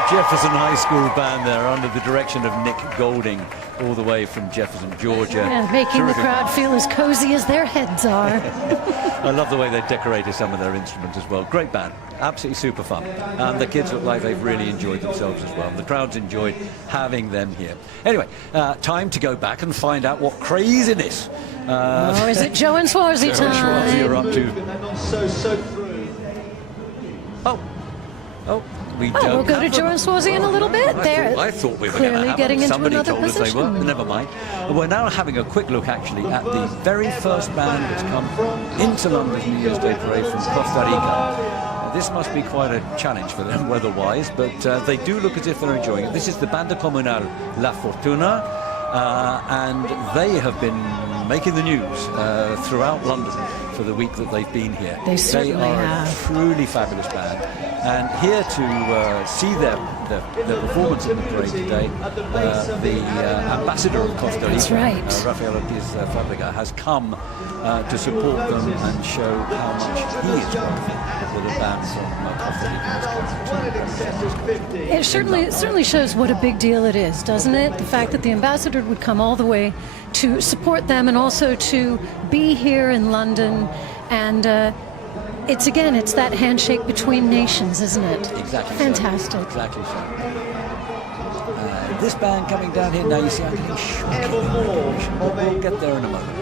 Jefferson High School band there under the direction of Nick Golding, all the way from Jefferson, Georgia. Yeah, making the crowd feel as cozy as their heads are. I love the way they decorated some of their instruments as well. Great band, absolutely super fun. And the kids look like they've really enjoyed themselves as well. And the crowd's enjoyed having them here. Anyway, time to go back and find out what craziness. Is it Joe and Swarzy Joe and Swarzy are time? up to. Oh, we don't. We'll go to have Joe them. and Swarzy in a little bit. I thought we were going to clearly have getting them. into Somebody another told us they were. position. Never mind. We're now having a quick look, actually, at the very first band that's come into London's New Year's Day parade from Costa Rica. This must be quite a challenge for them, weather-wise, but they do look as if they're enjoying it. This is the Banda Comunal La Fortuna, and they have been making the news throughout London for the week that they've been here. They certainly are have. a truly fabulous band, and here to see their performance in the parade today, the ambassador of Costa Rica, That's right. Rafael Ortiz Fabrica, has come to support them and show how much he is grateful that a band from Costa Rica has come to. It certainly shows what a big deal it is, doesn't it? The fact that the ambassador would come all the way to support them and also to be here in London, and it's that handshake between nations, isn't it? Exactly. Fantastic. So. Exactly so. This band coming down here now, you see, I'm getting shocking. We'll get there in a moment.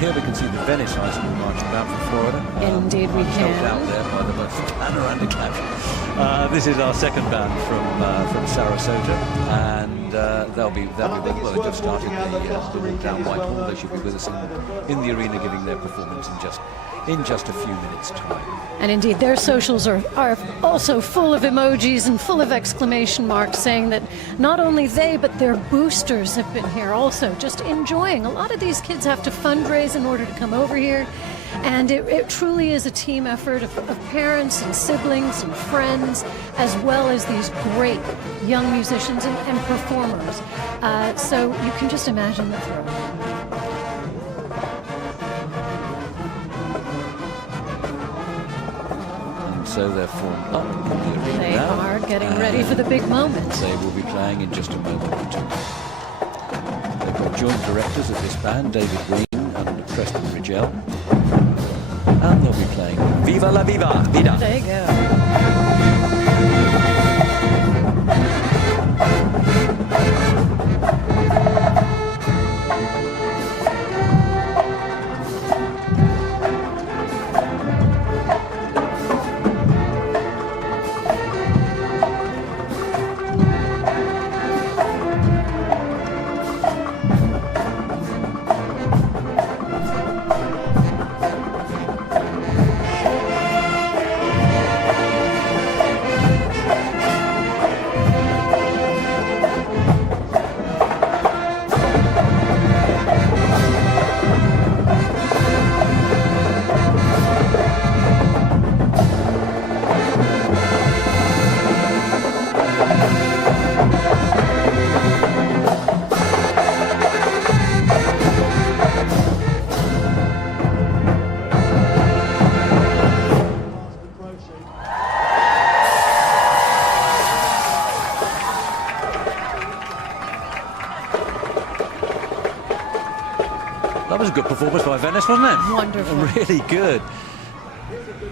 Here we can see the Venice High School marching band from Florida. Indeed we can. Helped out there by the most panoramic caption. This is our second band from Sarasota, and they'll be well. They just started the walk down Whitehall. They should be with us in the arena, giving their performance in just a few minutes' time. And indeed, their socials are also full of emojis and full of exclamation marks, saying that not only they, but their boosters have been here also, just enjoying. A lot of these kids have to fundraise in order to come over here, and it truly is a team effort of parents and siblings and friends, as well as these great young musicians and performers. So you can just imagine the thrill. So they're formed up in the arena They now, are getting ready for the big moment. They will be playing in just a moment or two. They've got joint directors of this band, David Green and Preston Rigel. And they'll be playing Viva la Vida. There you go. That was a good performance by Venice, wasn't it? Wonderful. Really good.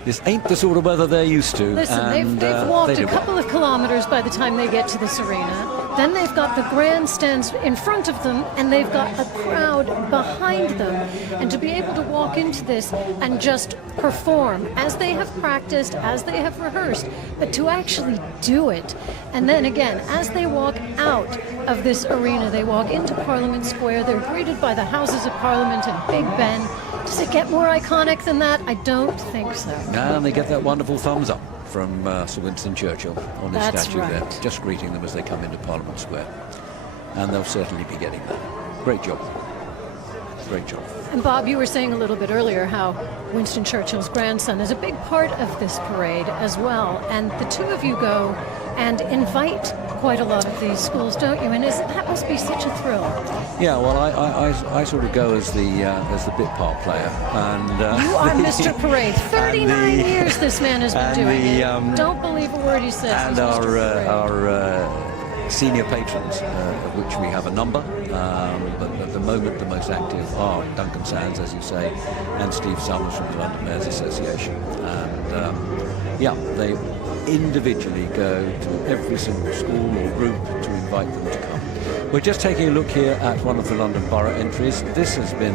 This ain't the sort of weather they're used to. Listen, and, they've walked they a couple of kilometers by the time they get to this arena. Then they've got the grandstands in front of them, and they've got a crowd behind them. And to be able to walk into this and just perform as they have practiced, as they have rehearsed, but to actually do it. And then again, as they walk out of this arena, they walk into Parliament Square. They're greeted by the Houses of Parliament and Big Ben. Does it get more iconic than that? I don't think so. And they get that wonderful thumbs up from Sir Winston Churchill on his That's statue right. there, just greeting them as they come into Parliament Square. And they'll certainly be getting that. Great job. Great job. And Bob, you were saying a little bit earlier how Winston Churchill's grandson is a big part of this parade as well. And the two of you go and invite quite a lot of these schools, don't you? And that must be such a thrill. Yeah, well, I sort of go as the bit part player, and You are Mr. Parade. 39 years this man has been doing it. Don't believe a word he says. And He's Mr. Parade. our senior patrons, of which we have a number, but at the moment the most active are Duncan Sands, as you say, and Steve Summers from the London Mayors Association. And yeah, they individually go to every single school or group to invite them to come. We're just taking a look here at one of the London Borough entries. This has been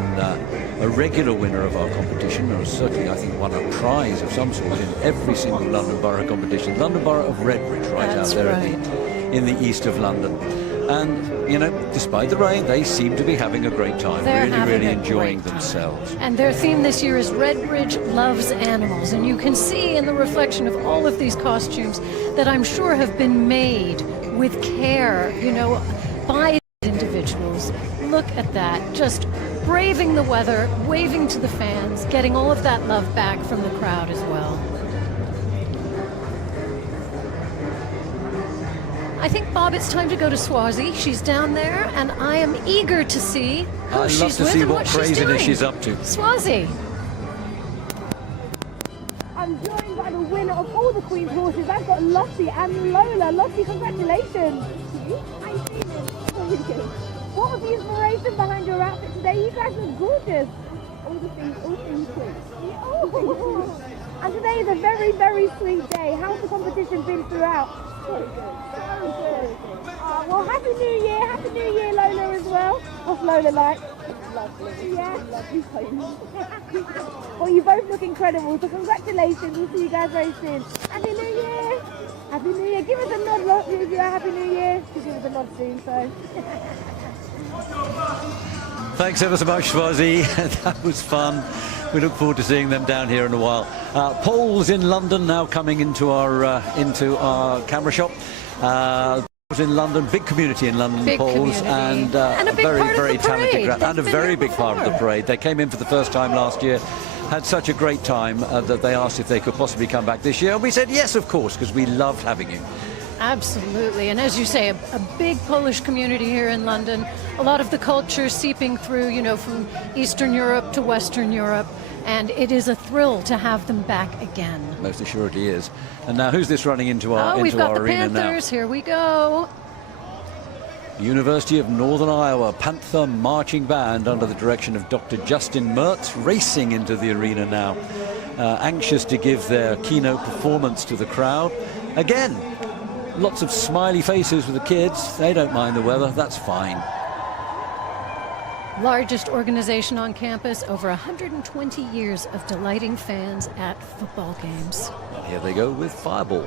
a regular winner of our competition, or certainly I think won a prize of some sort in every single London Borough competition. London Borough of Redbridge, right That's out there right. in the east of London. And, you know, despite the rain, they seem to be having a great time, They're really, having really a enjoying great time. themselves. And their theme this year is Redbridge Loves Animals. And you can see in the reflection of all of these costumes that I'm sure have been made with care, you know, by individuals. Look at that, just braving the weather, waving to the fans, getting all of that love back from the crowd as well. I think, Bob, it's time to go to Swazi. She's down there, and I am eager to see who I'd she's love to with see and what she's craziness doing. she's up to. Swazi. I'm joined by the winner of all the Queen's horses. I've got Lottie and Lola. Lottie, congratulations. How you feeling? What was the inspiration behind your outfit today? You guys look gorgeous. All things quick. Oh. And today is a very, very sweet day. How's the competition been throughout? Very good. Well, Happy New Year. Happy New Year, Lola, as well. What's Lola like? Lovely. Yeah. Lovely. Well, you both look incredible, so congratulations. We'll see you guys very soon. Happy New Year. Happy New Year. Give us a nod, look, if you're Happy New Year. She'll give us a nod soon, so. Thanks ever so much, Swazi. That was fun. We look forward to seeing them down here in a while. Polls in London now coming into our camera shop. In London, big community in London, Big polls, community. and And a a big very, part of very the talented parade. crowd, and a They've been very here big part of the before. parade. They came in for the first time last year, had such a great time that they asked if they could possibly come back this year, and we said yes, of course, because we loved having you. Absolutely. And as you say, a big Polish community here in London. A lot of the culture seeping through, you know, from Eastern Europe to Western Europe. And it is a thrill to have them back again. Most assuredly is. And now, who's this running into our We've got the arena Panthers. Here we go. now? University of Northern Iowa Panther Marching Band under the direction of Dr. Justin Mertz racing into the arena now, anxious to give their keynote performance to the crowd. Again, lots of smiley faces with the kids. They don't mind the weather. That's fine. Largest organization on campus, over 120 years of delighting fans at football games. Here they go with Fireball.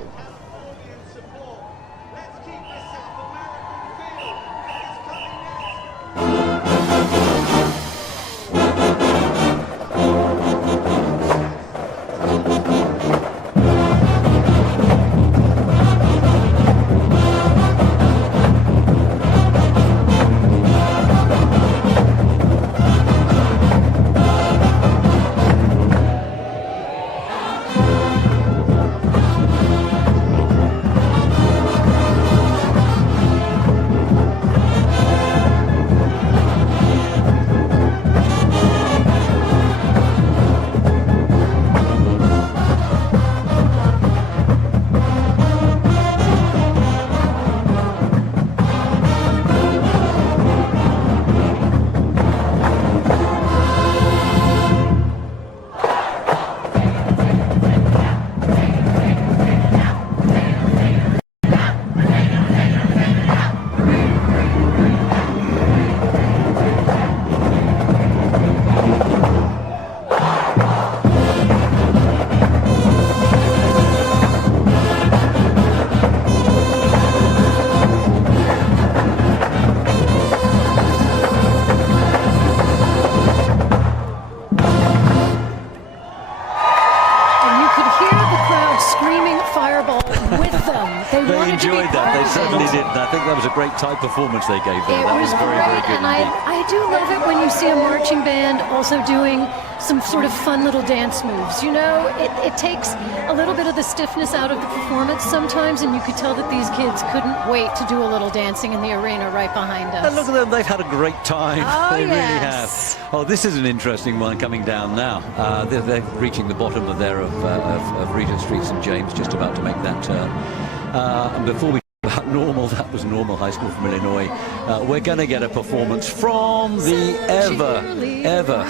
They did. I think that was a great type performance they gave there. It That was very, very great, good and indeed. I do love it when you see a marching band also doing some sort of fun little dance moves. You know, it takes a little bit of the stiffness out of the performance sometimes, and you could tell that these kids couldn't wait to do a little dancing in the arena right behind us. And look at them, they've had a great time. Oh, They really yes. have. Oh, this is an interesting one coming down now. They're reaching the bottom of Regent Street, St. James, just about to make that turn. And before we talk about Normal, that was Normal High School from Illinois, we're going to get a performance from the ever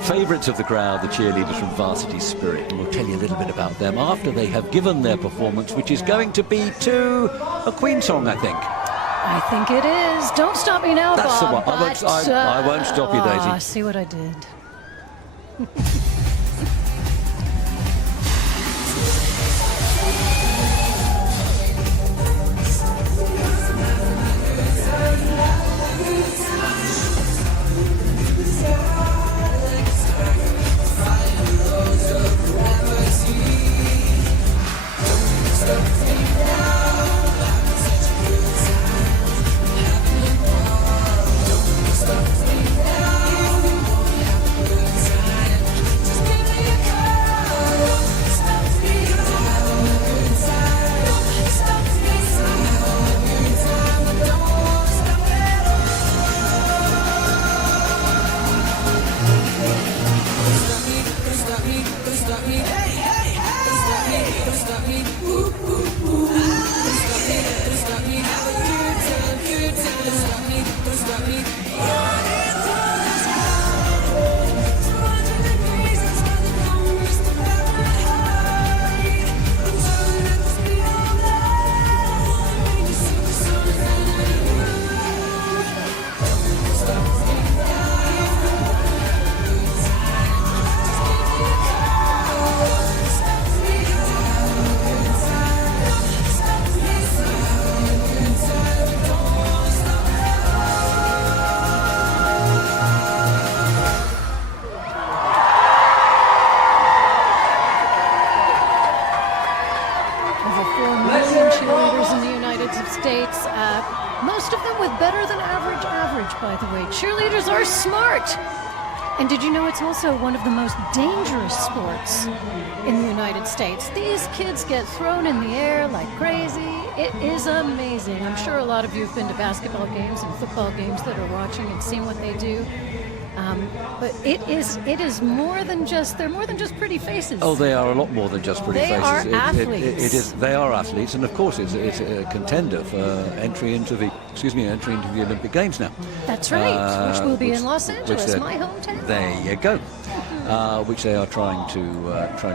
favourites of the crowd, the Cheerleaders from Varsity Spirit. And we'll tell you a little bit about them after they have given their performance, which is going to be to a Queen song, I think. I think it is. Don't stop me now, That's Bob. the one. I won't stop you, Daisy. I see what I did. Most of them with better than average, by the way. Cheerleaders are smart. And did you know it's also one of the most dangerous sports in the United States? These kids get thrown in the air like crazy. It is amazing. I'm sure a lot of you have been to basketball games and football games that are watching and seen what they do. But it is more than just, they're more than just pretty faces. Oh, they are a lot more than just pretty they faces. Are athletes. They are athletes, and of course it's a contender for entry into the Olympic Games now. That's right, which will be in Los Angeles, my hometown. There you go. Which they are trying to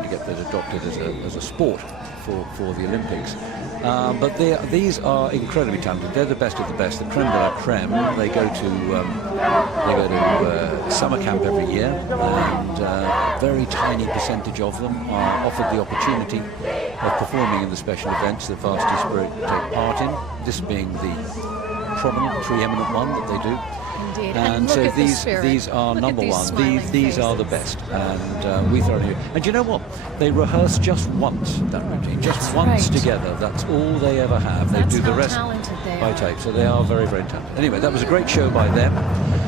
get that adopted as a sport for the Olympics. But these are incredibly talented. They're the best of the best, the creme de la creme. They go to summer camp every year, and a very tiny percentage of them are offered the opportunity of performing in the special events that Varsity Spirit take part in, this being the prominent, preeminent one that they do. Indeed. And so these are number one. These are the best, and we thoroughly. And you know what? They rehearse just once that routine, just once together. That's all they ever have. They do the rest by tape. So they are very, very talented. Anyway, that was a great show by them.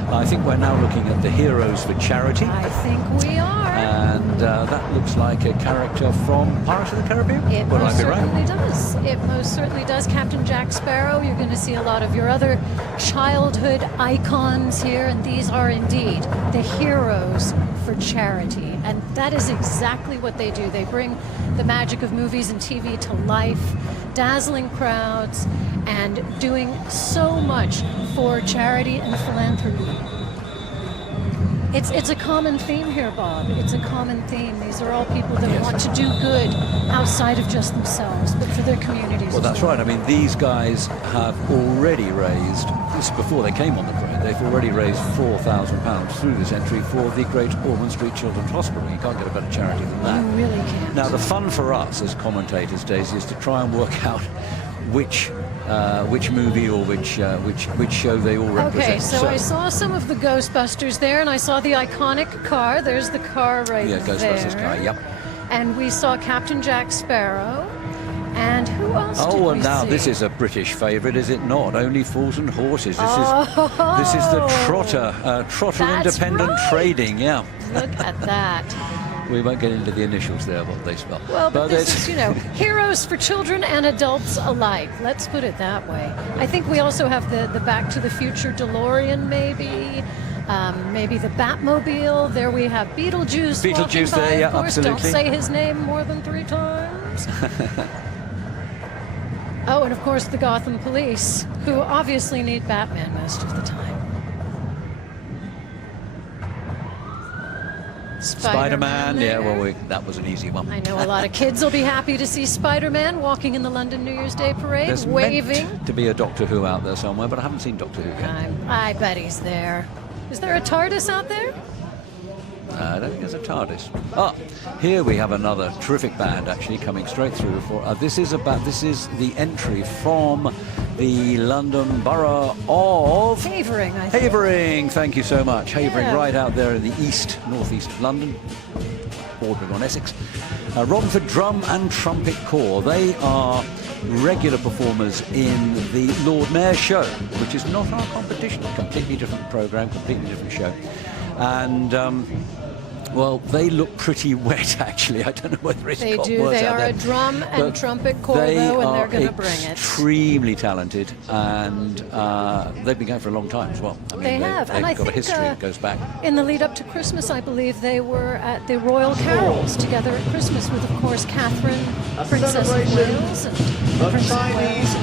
I think we're now looking at the Heroes for Charity. I think we are. And that looks like a character from Pirates of the Caribbean. It most certainly does. It most certainly does. Captain Jack Sparrow. You're going to see a lot of your other childhood icons here, and these are indeed the Heroes for Charity. And that is exactly what they do. They bring the magic of movies and TV to life, dazzling crowds, and doing so much for charity and philanthropy. It's a common theme here, Bob. It's a common theme. These are all people that want to do good outside of just themselves, but for their communities. Well, that's right. I mean, these guys have already raised, this before they came on the parade, they've already raised £4,000 through this entry for the Great Ormond Street Children's Hospital. You can't get a better charity than that. You really can't. Now, the fun for us as commentators, Daisy, is to try and work out which movie or which show they all represent. Okay, so I saw some of the Ghostbusters there, and I saw the iconic car. There's the car right there. Yeah, Ghostbusters car, yep. And we saw Captain Jack Sparrow. And who else did Oh, we and now see? this is a British favourite, is it not? Only Fools and Horses. This is the Trotter, Trotter That's Independent right. Trading. Yeah. Look at that. We won't get into the initials there, what they spell. Well, but this it's is, heroes for children and adults alike. Let's put it that way. I think we also have the Back to the Future DeLorean, maybe. Maybe the Batmobile. There we have Beetlejuice. Beetlejuice walking by, there, yeah, of course. absolutely. Don't say his name more than 3 times. Oh, and of course the Gotham Police, who obviously need Batman most of the time. Spider-Man. Yeah, there. well, that was an easy one. I know a lot of kids will be happy to see Spider-Man walking in the London New Year's Day parade, There's waving. meant to be a Doctor Who out there somewhere, but I haven't seen Doctor Who yet. I bet he's there. Is there a TARDIS out there? I don't think there's a TARDIS. Ah, here we have another terrific band actually coming straight through. This is the entry from the London Borough of Havering, I think. Havering. Thank you so much. Havering, Yeah. right out there in the northeast of London, bordering on Essex. Romford Drum and Trumpet Corps. They are regular performers in the Lord Mayor's show, which is not our competition. Completely different program, completely different show. And well, they look pretty wet, actually. I don't know whether it's They got do. words They out are there. a drum and But trumpet corps, they though, and they're are going to bring it. extremely talented, and they've been going for a long time as well. I mean, They have, They've and I got a think, history that goes back. In the lead up to Christmas, I believe they were at the Royal Carols together at Christmas with, of course, Catherine, Princess of Wales, and Prince of Wales,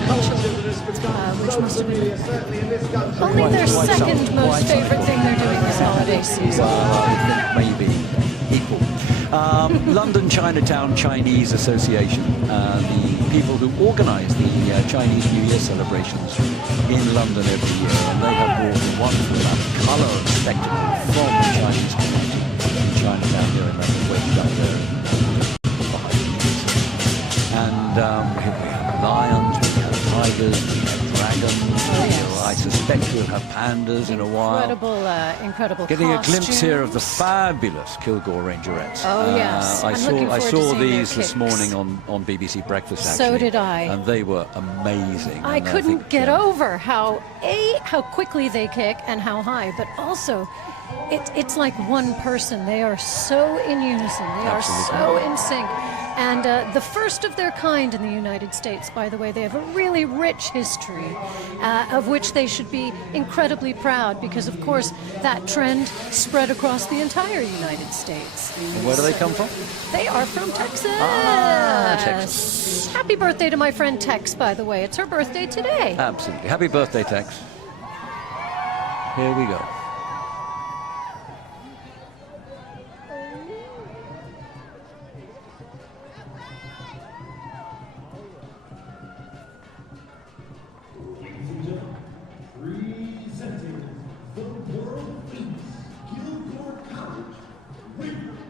which must have been only their second most favorite thing they're doing this holiday season. Maybe equal. London Chinatown Chinese Association, the people who organise the Chinese New Year celebrations in London every year, and they have brought a wonderful amount of colour and spectacle from the Chinese community in Chinatown here in London, way up there behind the music. And we have lions, we have tigers, we have dragons. I suspect we'll have pandas in a while. Incredible Getting a glimpse costumes. here of the fabulous Kilgore Rangerettes. Oh, yes. I I'm looking saw forward to seeing their these this kicks. morning on BBC Breakfast, actually. So did I. And they were amazing. I And couldn't think, get over how quickly they kick and how high, but also it's like one person. They are so in unison. They are so in sync. And the first of their kind in the United States, by the way. They have a really rich history of which they should be incredibly proud because, of course, that trend spread across the entire United States. And where do they come from? They are from Texas. Ah, Texas. Happy birthday to my friend Tex, by the way. It's her birthday today. Absolutely. Happy birthday, Tex. Here we go. Presenting the world famous Kilgore College Rangerettes.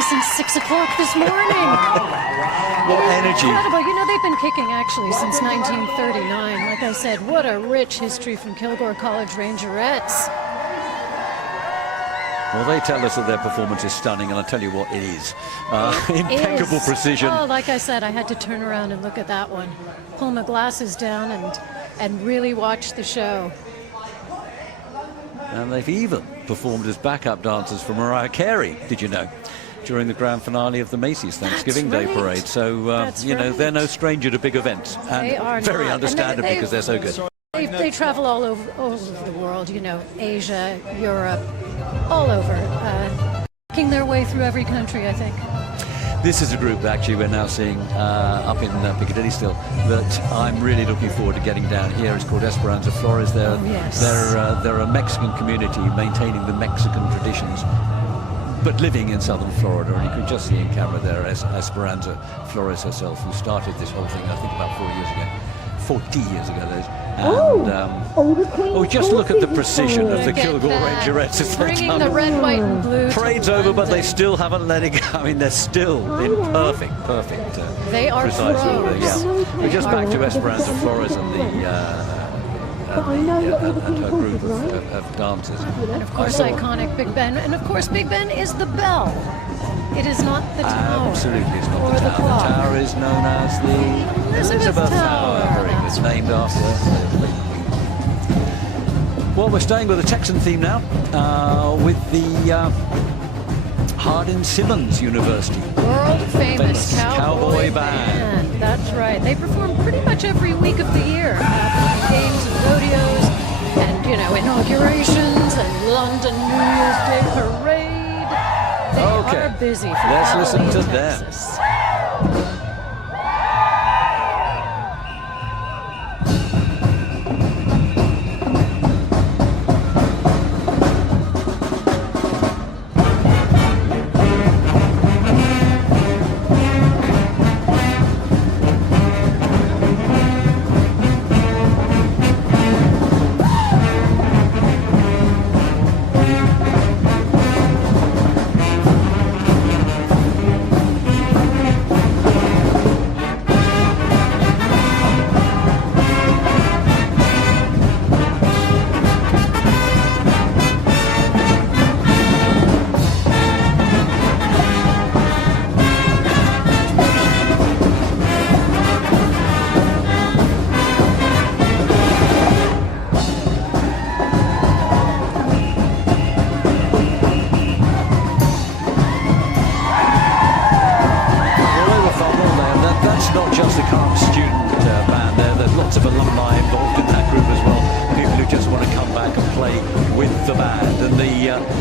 actually since 6 o'clock this morning. What energy. Incredible. You know, they've been kicking actually since 1939. Like I said, what a rich history from Kilgore College Rangerettes. Well, they tell us that their performance is stunning, and I'll tell you what, it is. Impeccable precision. Oh, like I said, I had to turn around and look at that one. Pull my glasses down and really watch the show. And they've even performed as backup dancers for Mariah Carey, did you know, during the grand finale of the Macy's Thanksgiving Day Parade. So, you know, they're no stranger to big events. And They are very not. understandably, because they're so good. They travel all over the world, you know, Asia, Europe, all over, making their way through every country, I think. This is a group that actually we're now seeing up in Piccadilly still that I'm really looking forward to getting down here. It's called Esperanza Flores. They're a Mexican community maintaining the Mexican traditions, but living in southern Florida. And you can just see in camera there Esperanza Flores herself, who started this whole thing, I think, about 4 years ago. 40 years ago, that is. And just look at the precision of the Kilgore Rangerettes as they're bringing the red, white, and blue. Parade's over, but they still haven't let it go. I mean, they're still in perfect. They are precise pros. order. Yeah, we're just back to Esperanza Flores and her group of dancers. And of course, iconic Big Ben. And of course, Big Ben is the bell. It is not the tower. Absolutely, it's not or the tower. clock. The tower is known as the Elizabeth Tower. It's named after her. Well, we're staying with the Texan theme now, with the Hardin Simmons University. World famous cowboy band. That's right. They perform pretty much every week of the year. Games and rodeos and, you know, inaugurations and London New Year's Day parade. They are busy. Let's listen to them. Texas.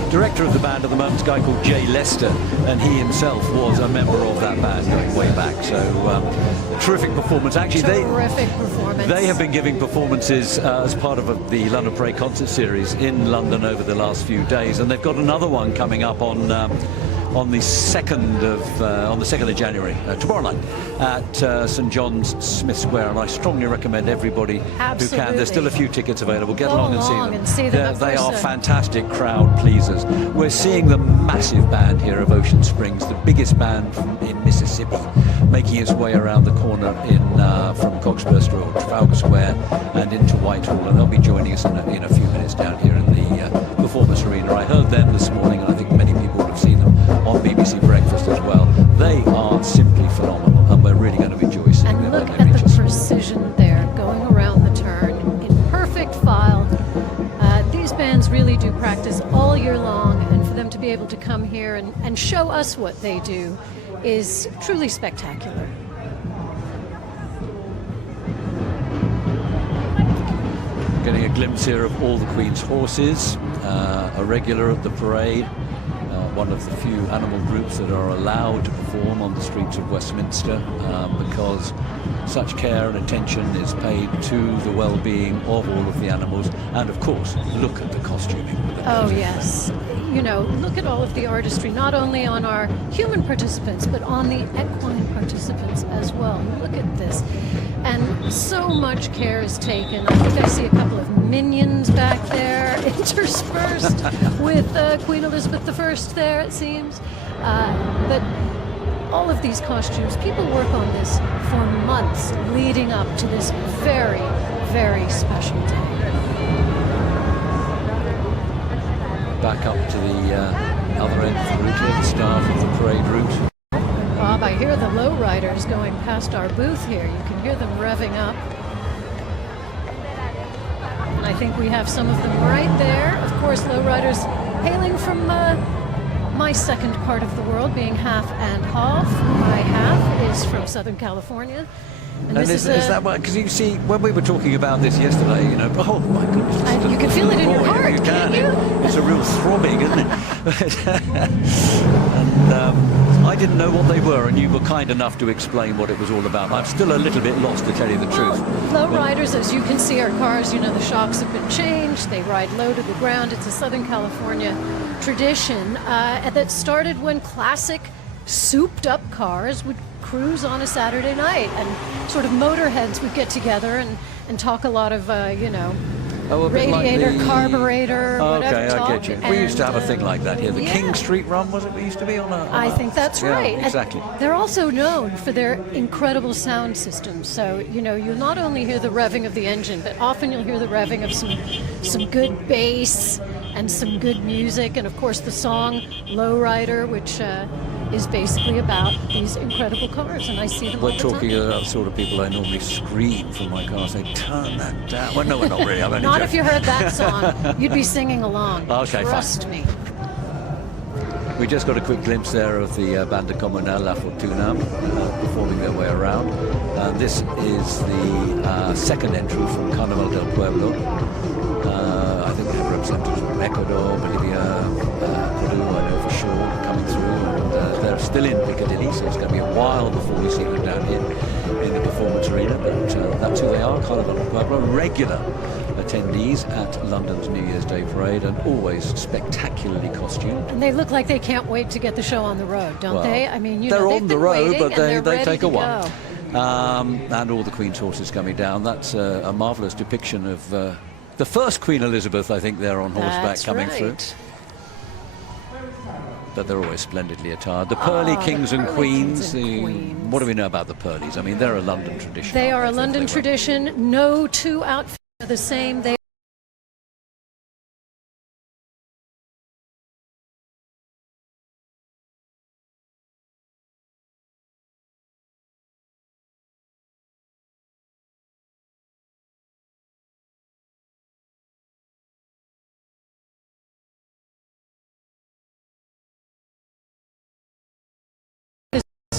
Director of the band at the moment is a guy called Jay Lester, and he himself was a member of that band going way back. So terrific performance. Actually, they have been giving performances as part of the London Parade concert series in London over the last few days, and they've got another one coming up on the 2nd of January, tomorrow night, at St John's Smith Square, and I strongly recommend everybody who can. There's still a few tickets available. Get along and see them. They are fantastic crowd pleasers. We're seeing the massive band here of Ocean Springs, the biggest band in Mississippi, making its way around the corner from Coxburst Road, Trafalgar Square, and into Whitehall, and they'll be joining us in a few minutes down here in the Performance Arena. I heard them this morning, and I think many people would have seen them on BBC Breakfast as well. They are simply phenomenal, and we're really going to enjoy seeing them. And look at the precision there, going around the turn in perfect file. These bands really do practice all year long, and for them to be able to come here and show us what they do is truly spectacular. Getting a glimpse here of all the Queen's horses, a regular at the parade, one of the few animal groups that are allowed to perform on the streets of Westminster, because such care and attention is paid to the well-being of all of the animals, and of course, look at the costuming. Oh yes, you know, look at all of the artistry, not only on our human participants, but on the equine participants as well. Look at this. And so much care is taken. I think I see a couple of minions back there interspersed with Queen Elizabeth I there, it seems. But all of these costumes, people work on this for months leading up to this very, very special day. Back up to the other end of the route here, the start of the parade route. Bob, I hear the lowriders going past our booth here. You can hear them revving up. And I think we have some of them right there. Of course, lowriders hailing from my second part of the world, being half and half. My half is from Southern California. And is that why? Because you see, when we were talking about this yesterday, you know, oh my goodness. You can feel it in your heart, can't you? It's a real throbbing, isn't it? And I didn't know what they were, and you were kind enough to explain what it was all about. I'm still a little bit lost, to tell you the truth. Lowriders, as you can see, our cars, you know, the shocks have been changed. They ride low to the ground. It's a Southern California tradition that started when classic souped-up cars would cruise on a Saturday night, and sort of motorheads would get together and talk a lot of, you know, radiator, carburetor, whatever talk. I get you. We used to have a thing like that here. The King Street Run, was it? We used to be on a... I think that's right. Exactly. And they're also known for their incredible sound systems. So, you know, you'll not only hear the revving of the engine, but often you'll hear the revving of some good bass and some good music. And, of course, the song Lowrider, which is basically about these incredible cars. And I see them all the time. We're talking about the sort of people I normally scream from my car, say, turn that down. Well, no, we're not really. I'm only Not joking. if you heard that song. You'd be singing along. Okay, Trust me. We just got a quick glimpse there of the Banda Comunal La Fortuna performing their way around. This is the second entry from Carnaval del Pueblo. I think we have representatives from Ecuador, Bolivia, Peru, I know for sure, coming through. And they're still in Piccadilly, so it's going to be a while before we see them down here in the performance arena. But that's who they are, Carnaval del Pueblo, regular attendees at London's New Year's Day parade, and always spectacularly costumed. And they look like they can't wait to get the show on the road, don't they? I mean, you know, they're they've on the been road, waiting, but they take a go. while. And all the Queen's horses coming down. That's a marvellous depiction of the first Queen Elizabeth, I think, there on horseback. That's coming right. through. But they're always splendidly attired. The Pearly Kings and Pearly Queens. Kings and Queens. What do we know about the Pearlies? I mean, they're a London tradition. They are a London tradition. No two outfits are the same. They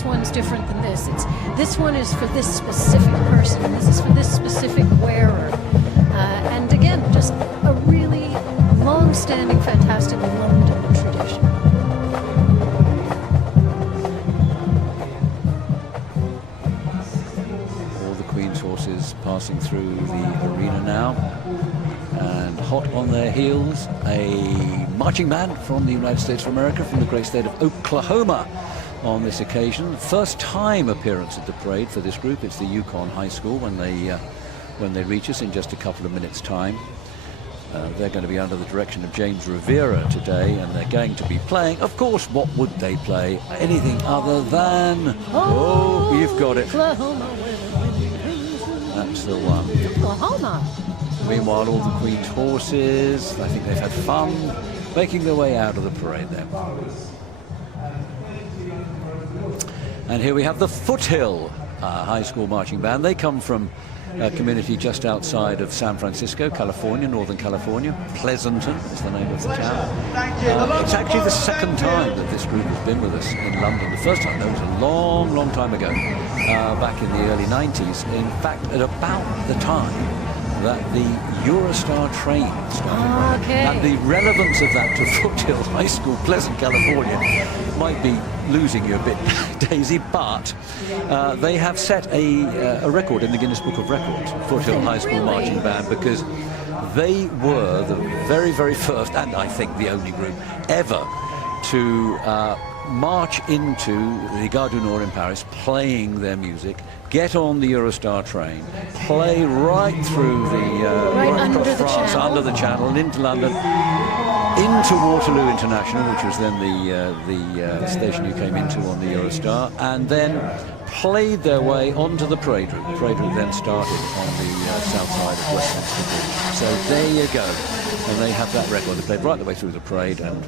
one's different than this. This one is for this specific person, and this is for this specific wearer. And again, just a really long-standing, fantastic London tradition. All the Queen's horses passing through the arena now. And hot on their heels, a marching band from the United States of America, from the great state of Oklahoma. On this occasion, first time appearance at the parade for this group. It's the Yukon High School when they reach us in just a couple of minutes' time. They're going to be under the direction of James Rivera today, and they're going to be playing, of course, what would they play? Anything other than, oh, you've got it. Oklahoma. That's the one. Oklahoma. Meanwhile, all the Queen's horses, I think they've had fun making their way out of the parade there. And here we have the Foothill High School Marching Band. They come from a community just outside of San Francisco, California, Northern California. Pleasanton is the name of the town. It's actually the second time that this group has been with us in London. The first time, though, was a long, long time ago, back in the early 90s. In fact, at about the time that the Eurostar train started. Okay. And the relevance of that to Foothill High School, Pleasant, California, might be losing you a bit, Daisy, but they have set a record in the Guinness Book of Records, Foothill High School Marching Band, because they were the very, very first, and I think the only group ever, to march into the Gare du Nord in Paris, playing their music, get on the Eurostar train, play right through right under across the France, Channel. under the Channel, into London, into Waterloo International, which was then the station you came into on the Eurostar, and then played their way onto the parade route. The parade route then started on the south side of Westminster Bridge. So there you go. And they have that record. They played right the way through the parade, and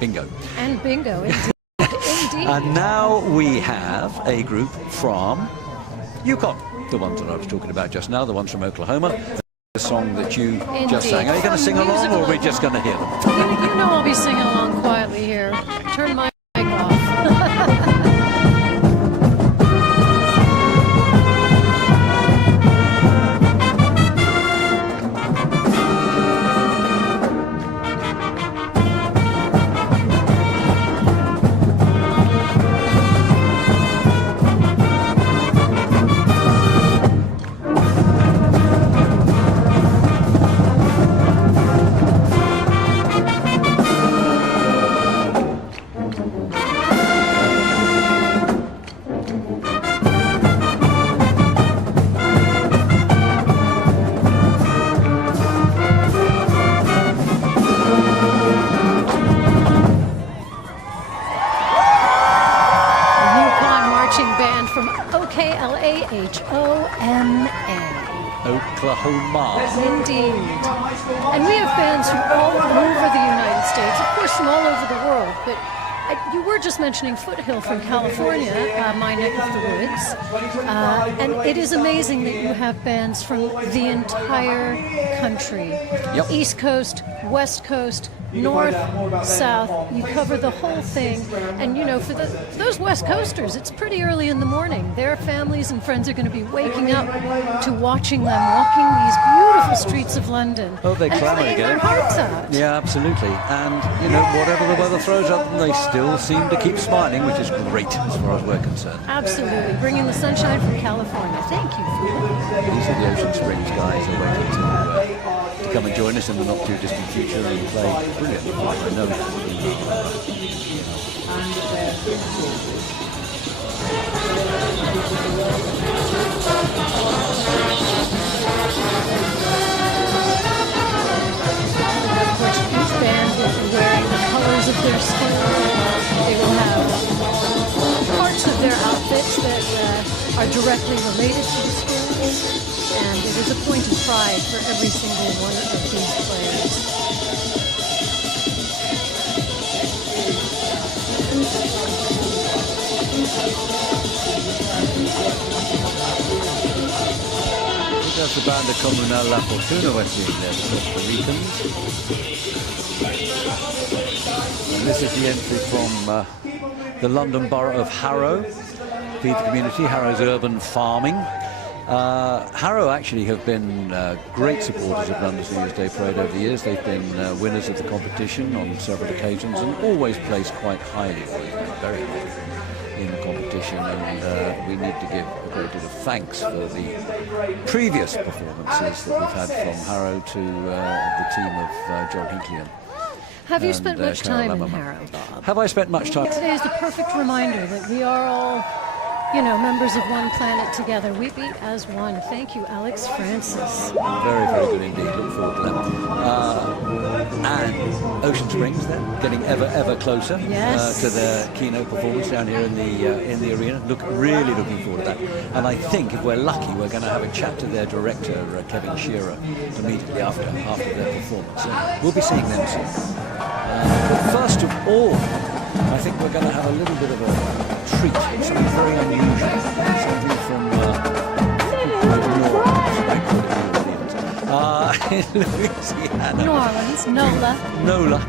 bingo. And bingo, indeed. Indeed. And now we have a group from Yukon, the ones that I was talking about just now, the ones from Oklahoma. The song that you just sang. Are you going to sing along, or are we just going to hear them? You know I'll be singing along quietly here. Turn my mic off. Oklahoma. Indeed. And we have bands from all over the United States, of course from all over the world, but you were just mentioning Foothill from California, my neck of the woods, and it is amazing that you have bands from the entire country. Yep. East Coast, West Coast, North, South, you cover the whole thing. And you know, for those West Coasters, it's pretty early in the morning. Their families and friends are going to be waking up to watching them walking these beautiful streets of London. Oh, they and clamour playing again. their hearts out. Yeah, absolutely. And, you know, whatever the weather throws at them, they still seem to keep smiling, which is great as far as we're concerned. Absolutely. Bringing the sunshine from California. Thank you for that. These are the Ocean Springs guys are waiting to come and join us in the not too distant future and play brilliantly. I know that. Of course, each band will be wearing the colors of their school. They will have parts of their outfits that are directly related to the schools. And it is a point of pride for every single one of these players. That's the band of Comunal La Fortuna West Indies, the Costa Ricans. And this is the entry from the London borough of Harrow. Feed the community, Harrow's urban farming. Harrow actually have been great supporters of London's New Year's Day Parade over the years. They've been winners of the competition on several occasions and always placed quite highly, very highly in the competition, and we need to give a great deal of thanks for the previous performances that we've had from Harrow to the team of John Hinckley and Have you spent much Carol time in Lammerman. Harrow, Bob? Have I spent much time? Today is the perfect reminder that we are all, you know, members of one planet together. We beat as one. Thank you, Alex Francis. Very, very good indeed. Look forward to that. And Ocean Springs then, getting ever closer to their keynote performance down here in the arena. Really looking forward to that. And I think if we're lucky, we're going to have a chat to their director, Kevin Shearer, immediately after their performance. So we'll be seeing them soon. But first of all, I think we're going to have a little bit of a treat, something very unusual, something from Louisiana. New Orleans, NOLA.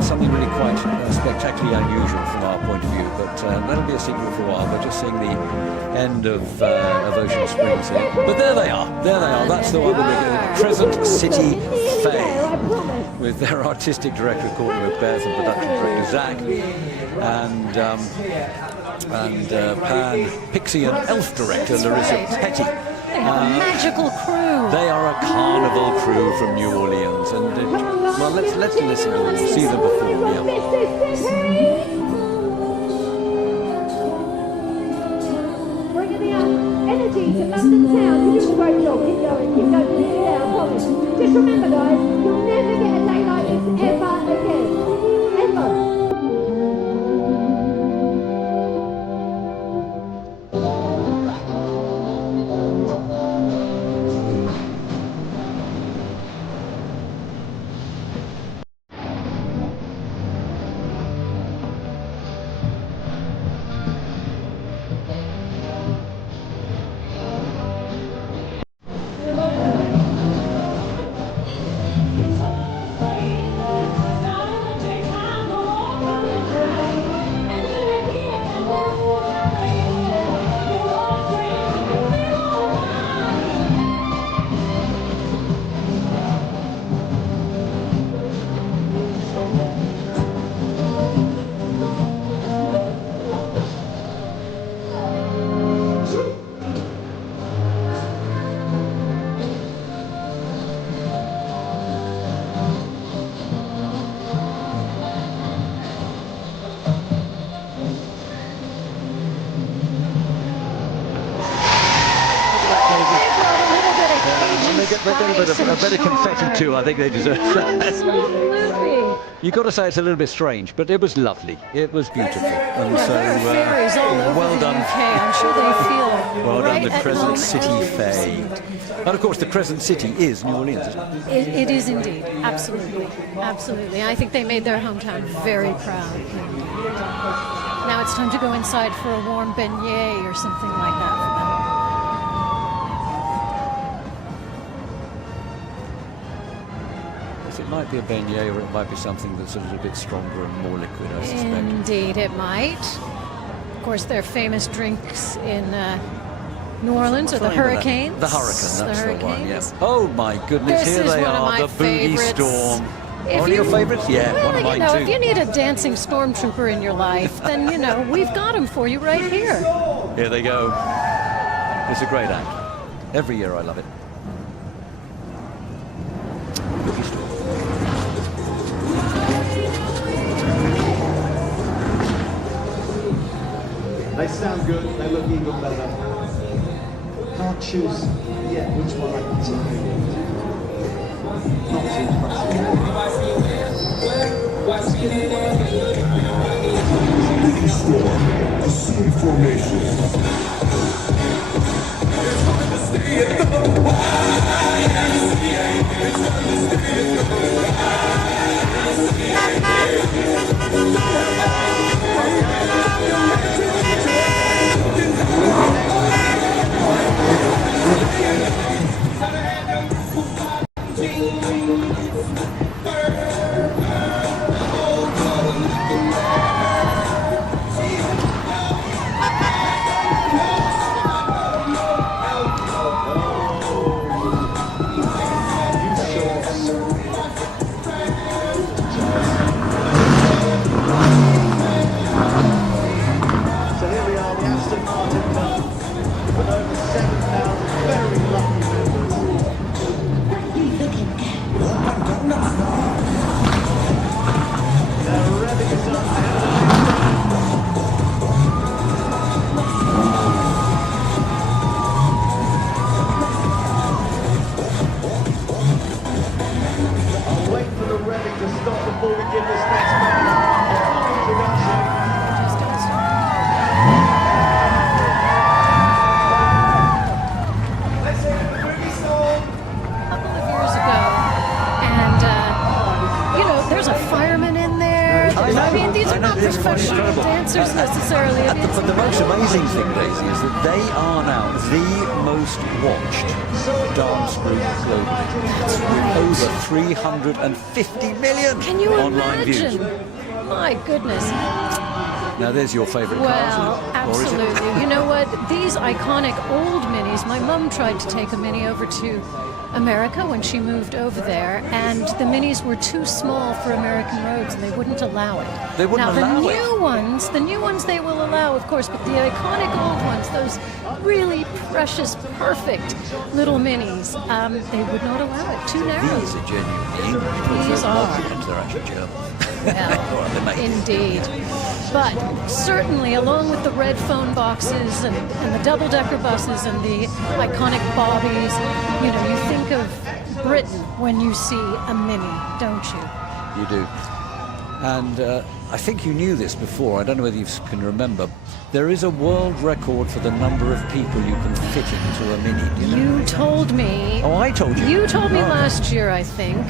Something really quite spectacularly unusual from our point of view, but that'll be a secret for a while. We're just seeing the end of Ocean Springs here. But there they are. That's the one with the Crescent City Faye, with their artistic director Courtney McBeth and production director Zach, and Pan, Pixie and Elf director Larissa Petty. They have a magical crew. They are a carnival carnival crew from New Orleans, and well, let's listen to them, see them perform. Yeah. Bringing the energy to London town. You're doing a great job. Keep going. Keep going. Keep it down. I promise. Just remember, guys, you'll never get a day like this ever again. Ever. A bit of confetti too. I think they deserve that. Absolutely. You've got to say it's a little bit strange, but it was lovely. It was beautiful. And so, There are fairies all over well the done. UK. I'm sure they feel Well right done, the at Crescent home City and Fae. received. And of course, the Crescent City is New Orleans, isn't it? It is indeed. Absolutely. Absolutely. I think they made their hometown very proud. Now it's time to go inside for a warm beignet or something like that for them. It might be a beignet, or it might be something that's a little bit stronger and more liquid, I suspect. Indeed, it might. Of course, their famous drinks in New Orleans are the Hurricanes. The Hurricane, that's the one, Hurricanes. yes. Oh my goodness, This here is they one of are, my the Boogie favorites. Storm. If One of your favorites? Yeah, well, one of mine you know, too. if you need a dancing stormtrooper in your life, then, you know, we've got them for you right here. Here they go. It's a great act. Every year I love it. Boogie Storm. They sound good, they look even better. Can't choose yet which one I particularly not too Storm, assume formation. So here we are, the Aston Martin Cup, with over 7,000 very lucky members. They're revving us up ahead of I'll wait for the revving to stop before we give this next man a full introduction. Couple of years ago, and you know, there's a fireman in there. I mean, these are not professional dancers necessarily. But the most amazing thing, Daisy, is that they are now the most watched dance group globally, with over 350 million Can you online imagine? views. My goodness. Now there's your favourite Well, cars, or is it? absolutely. You know what? These iconic old minis, my mum tried to take a mini over to America when she moved over there, and the minis were too small for American roads, and they wouldn't allow it. They wouldn't allow now, it? the new ones they will allow, of course, but the iconic old ones, those really precious, perfect little minis, they would not allow it. Too narrow. These are genuinely English. These are. They're actually German. Well, They make it. indeed. But certainly, along with the red phone boxes and the double-decker buses and the iconic bobbies, you know, you think of Britain when you see a Mini, don't you? You do. And I think you knew this before. I don't know whether you can remember. There is a world record for the number of people you can fit into a Mini. Do you know? You told me. Oh, I told you. You told me Oh. last year, I think.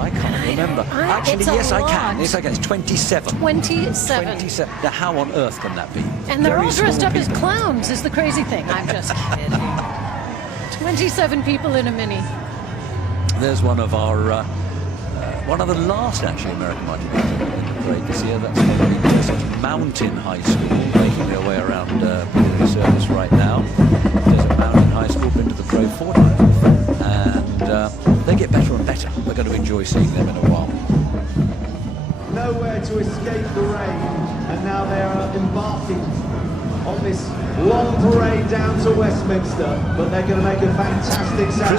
I can't remember. Actually, it's a yes, I lot. can. Yes, I can. It's 27. 27. 27. Now, how on earth can that be? And they're Very all dressed small up as people. clowns, is the crazy thing. I'm just kidding. 27 people in a Mini. There's one of our, one of the last actually American monuments in the parade this year. That's probably Mountain High School, making their way around Piccadilly Circus right now. There's a Mountain High School, been to the parade 4 times, and they get better and better. We're going to enjoy seeing them in a while. Nowhere to escape the rain, and now they are embarking on this long parade down to Westminster, but they're going to make a fantastic sound.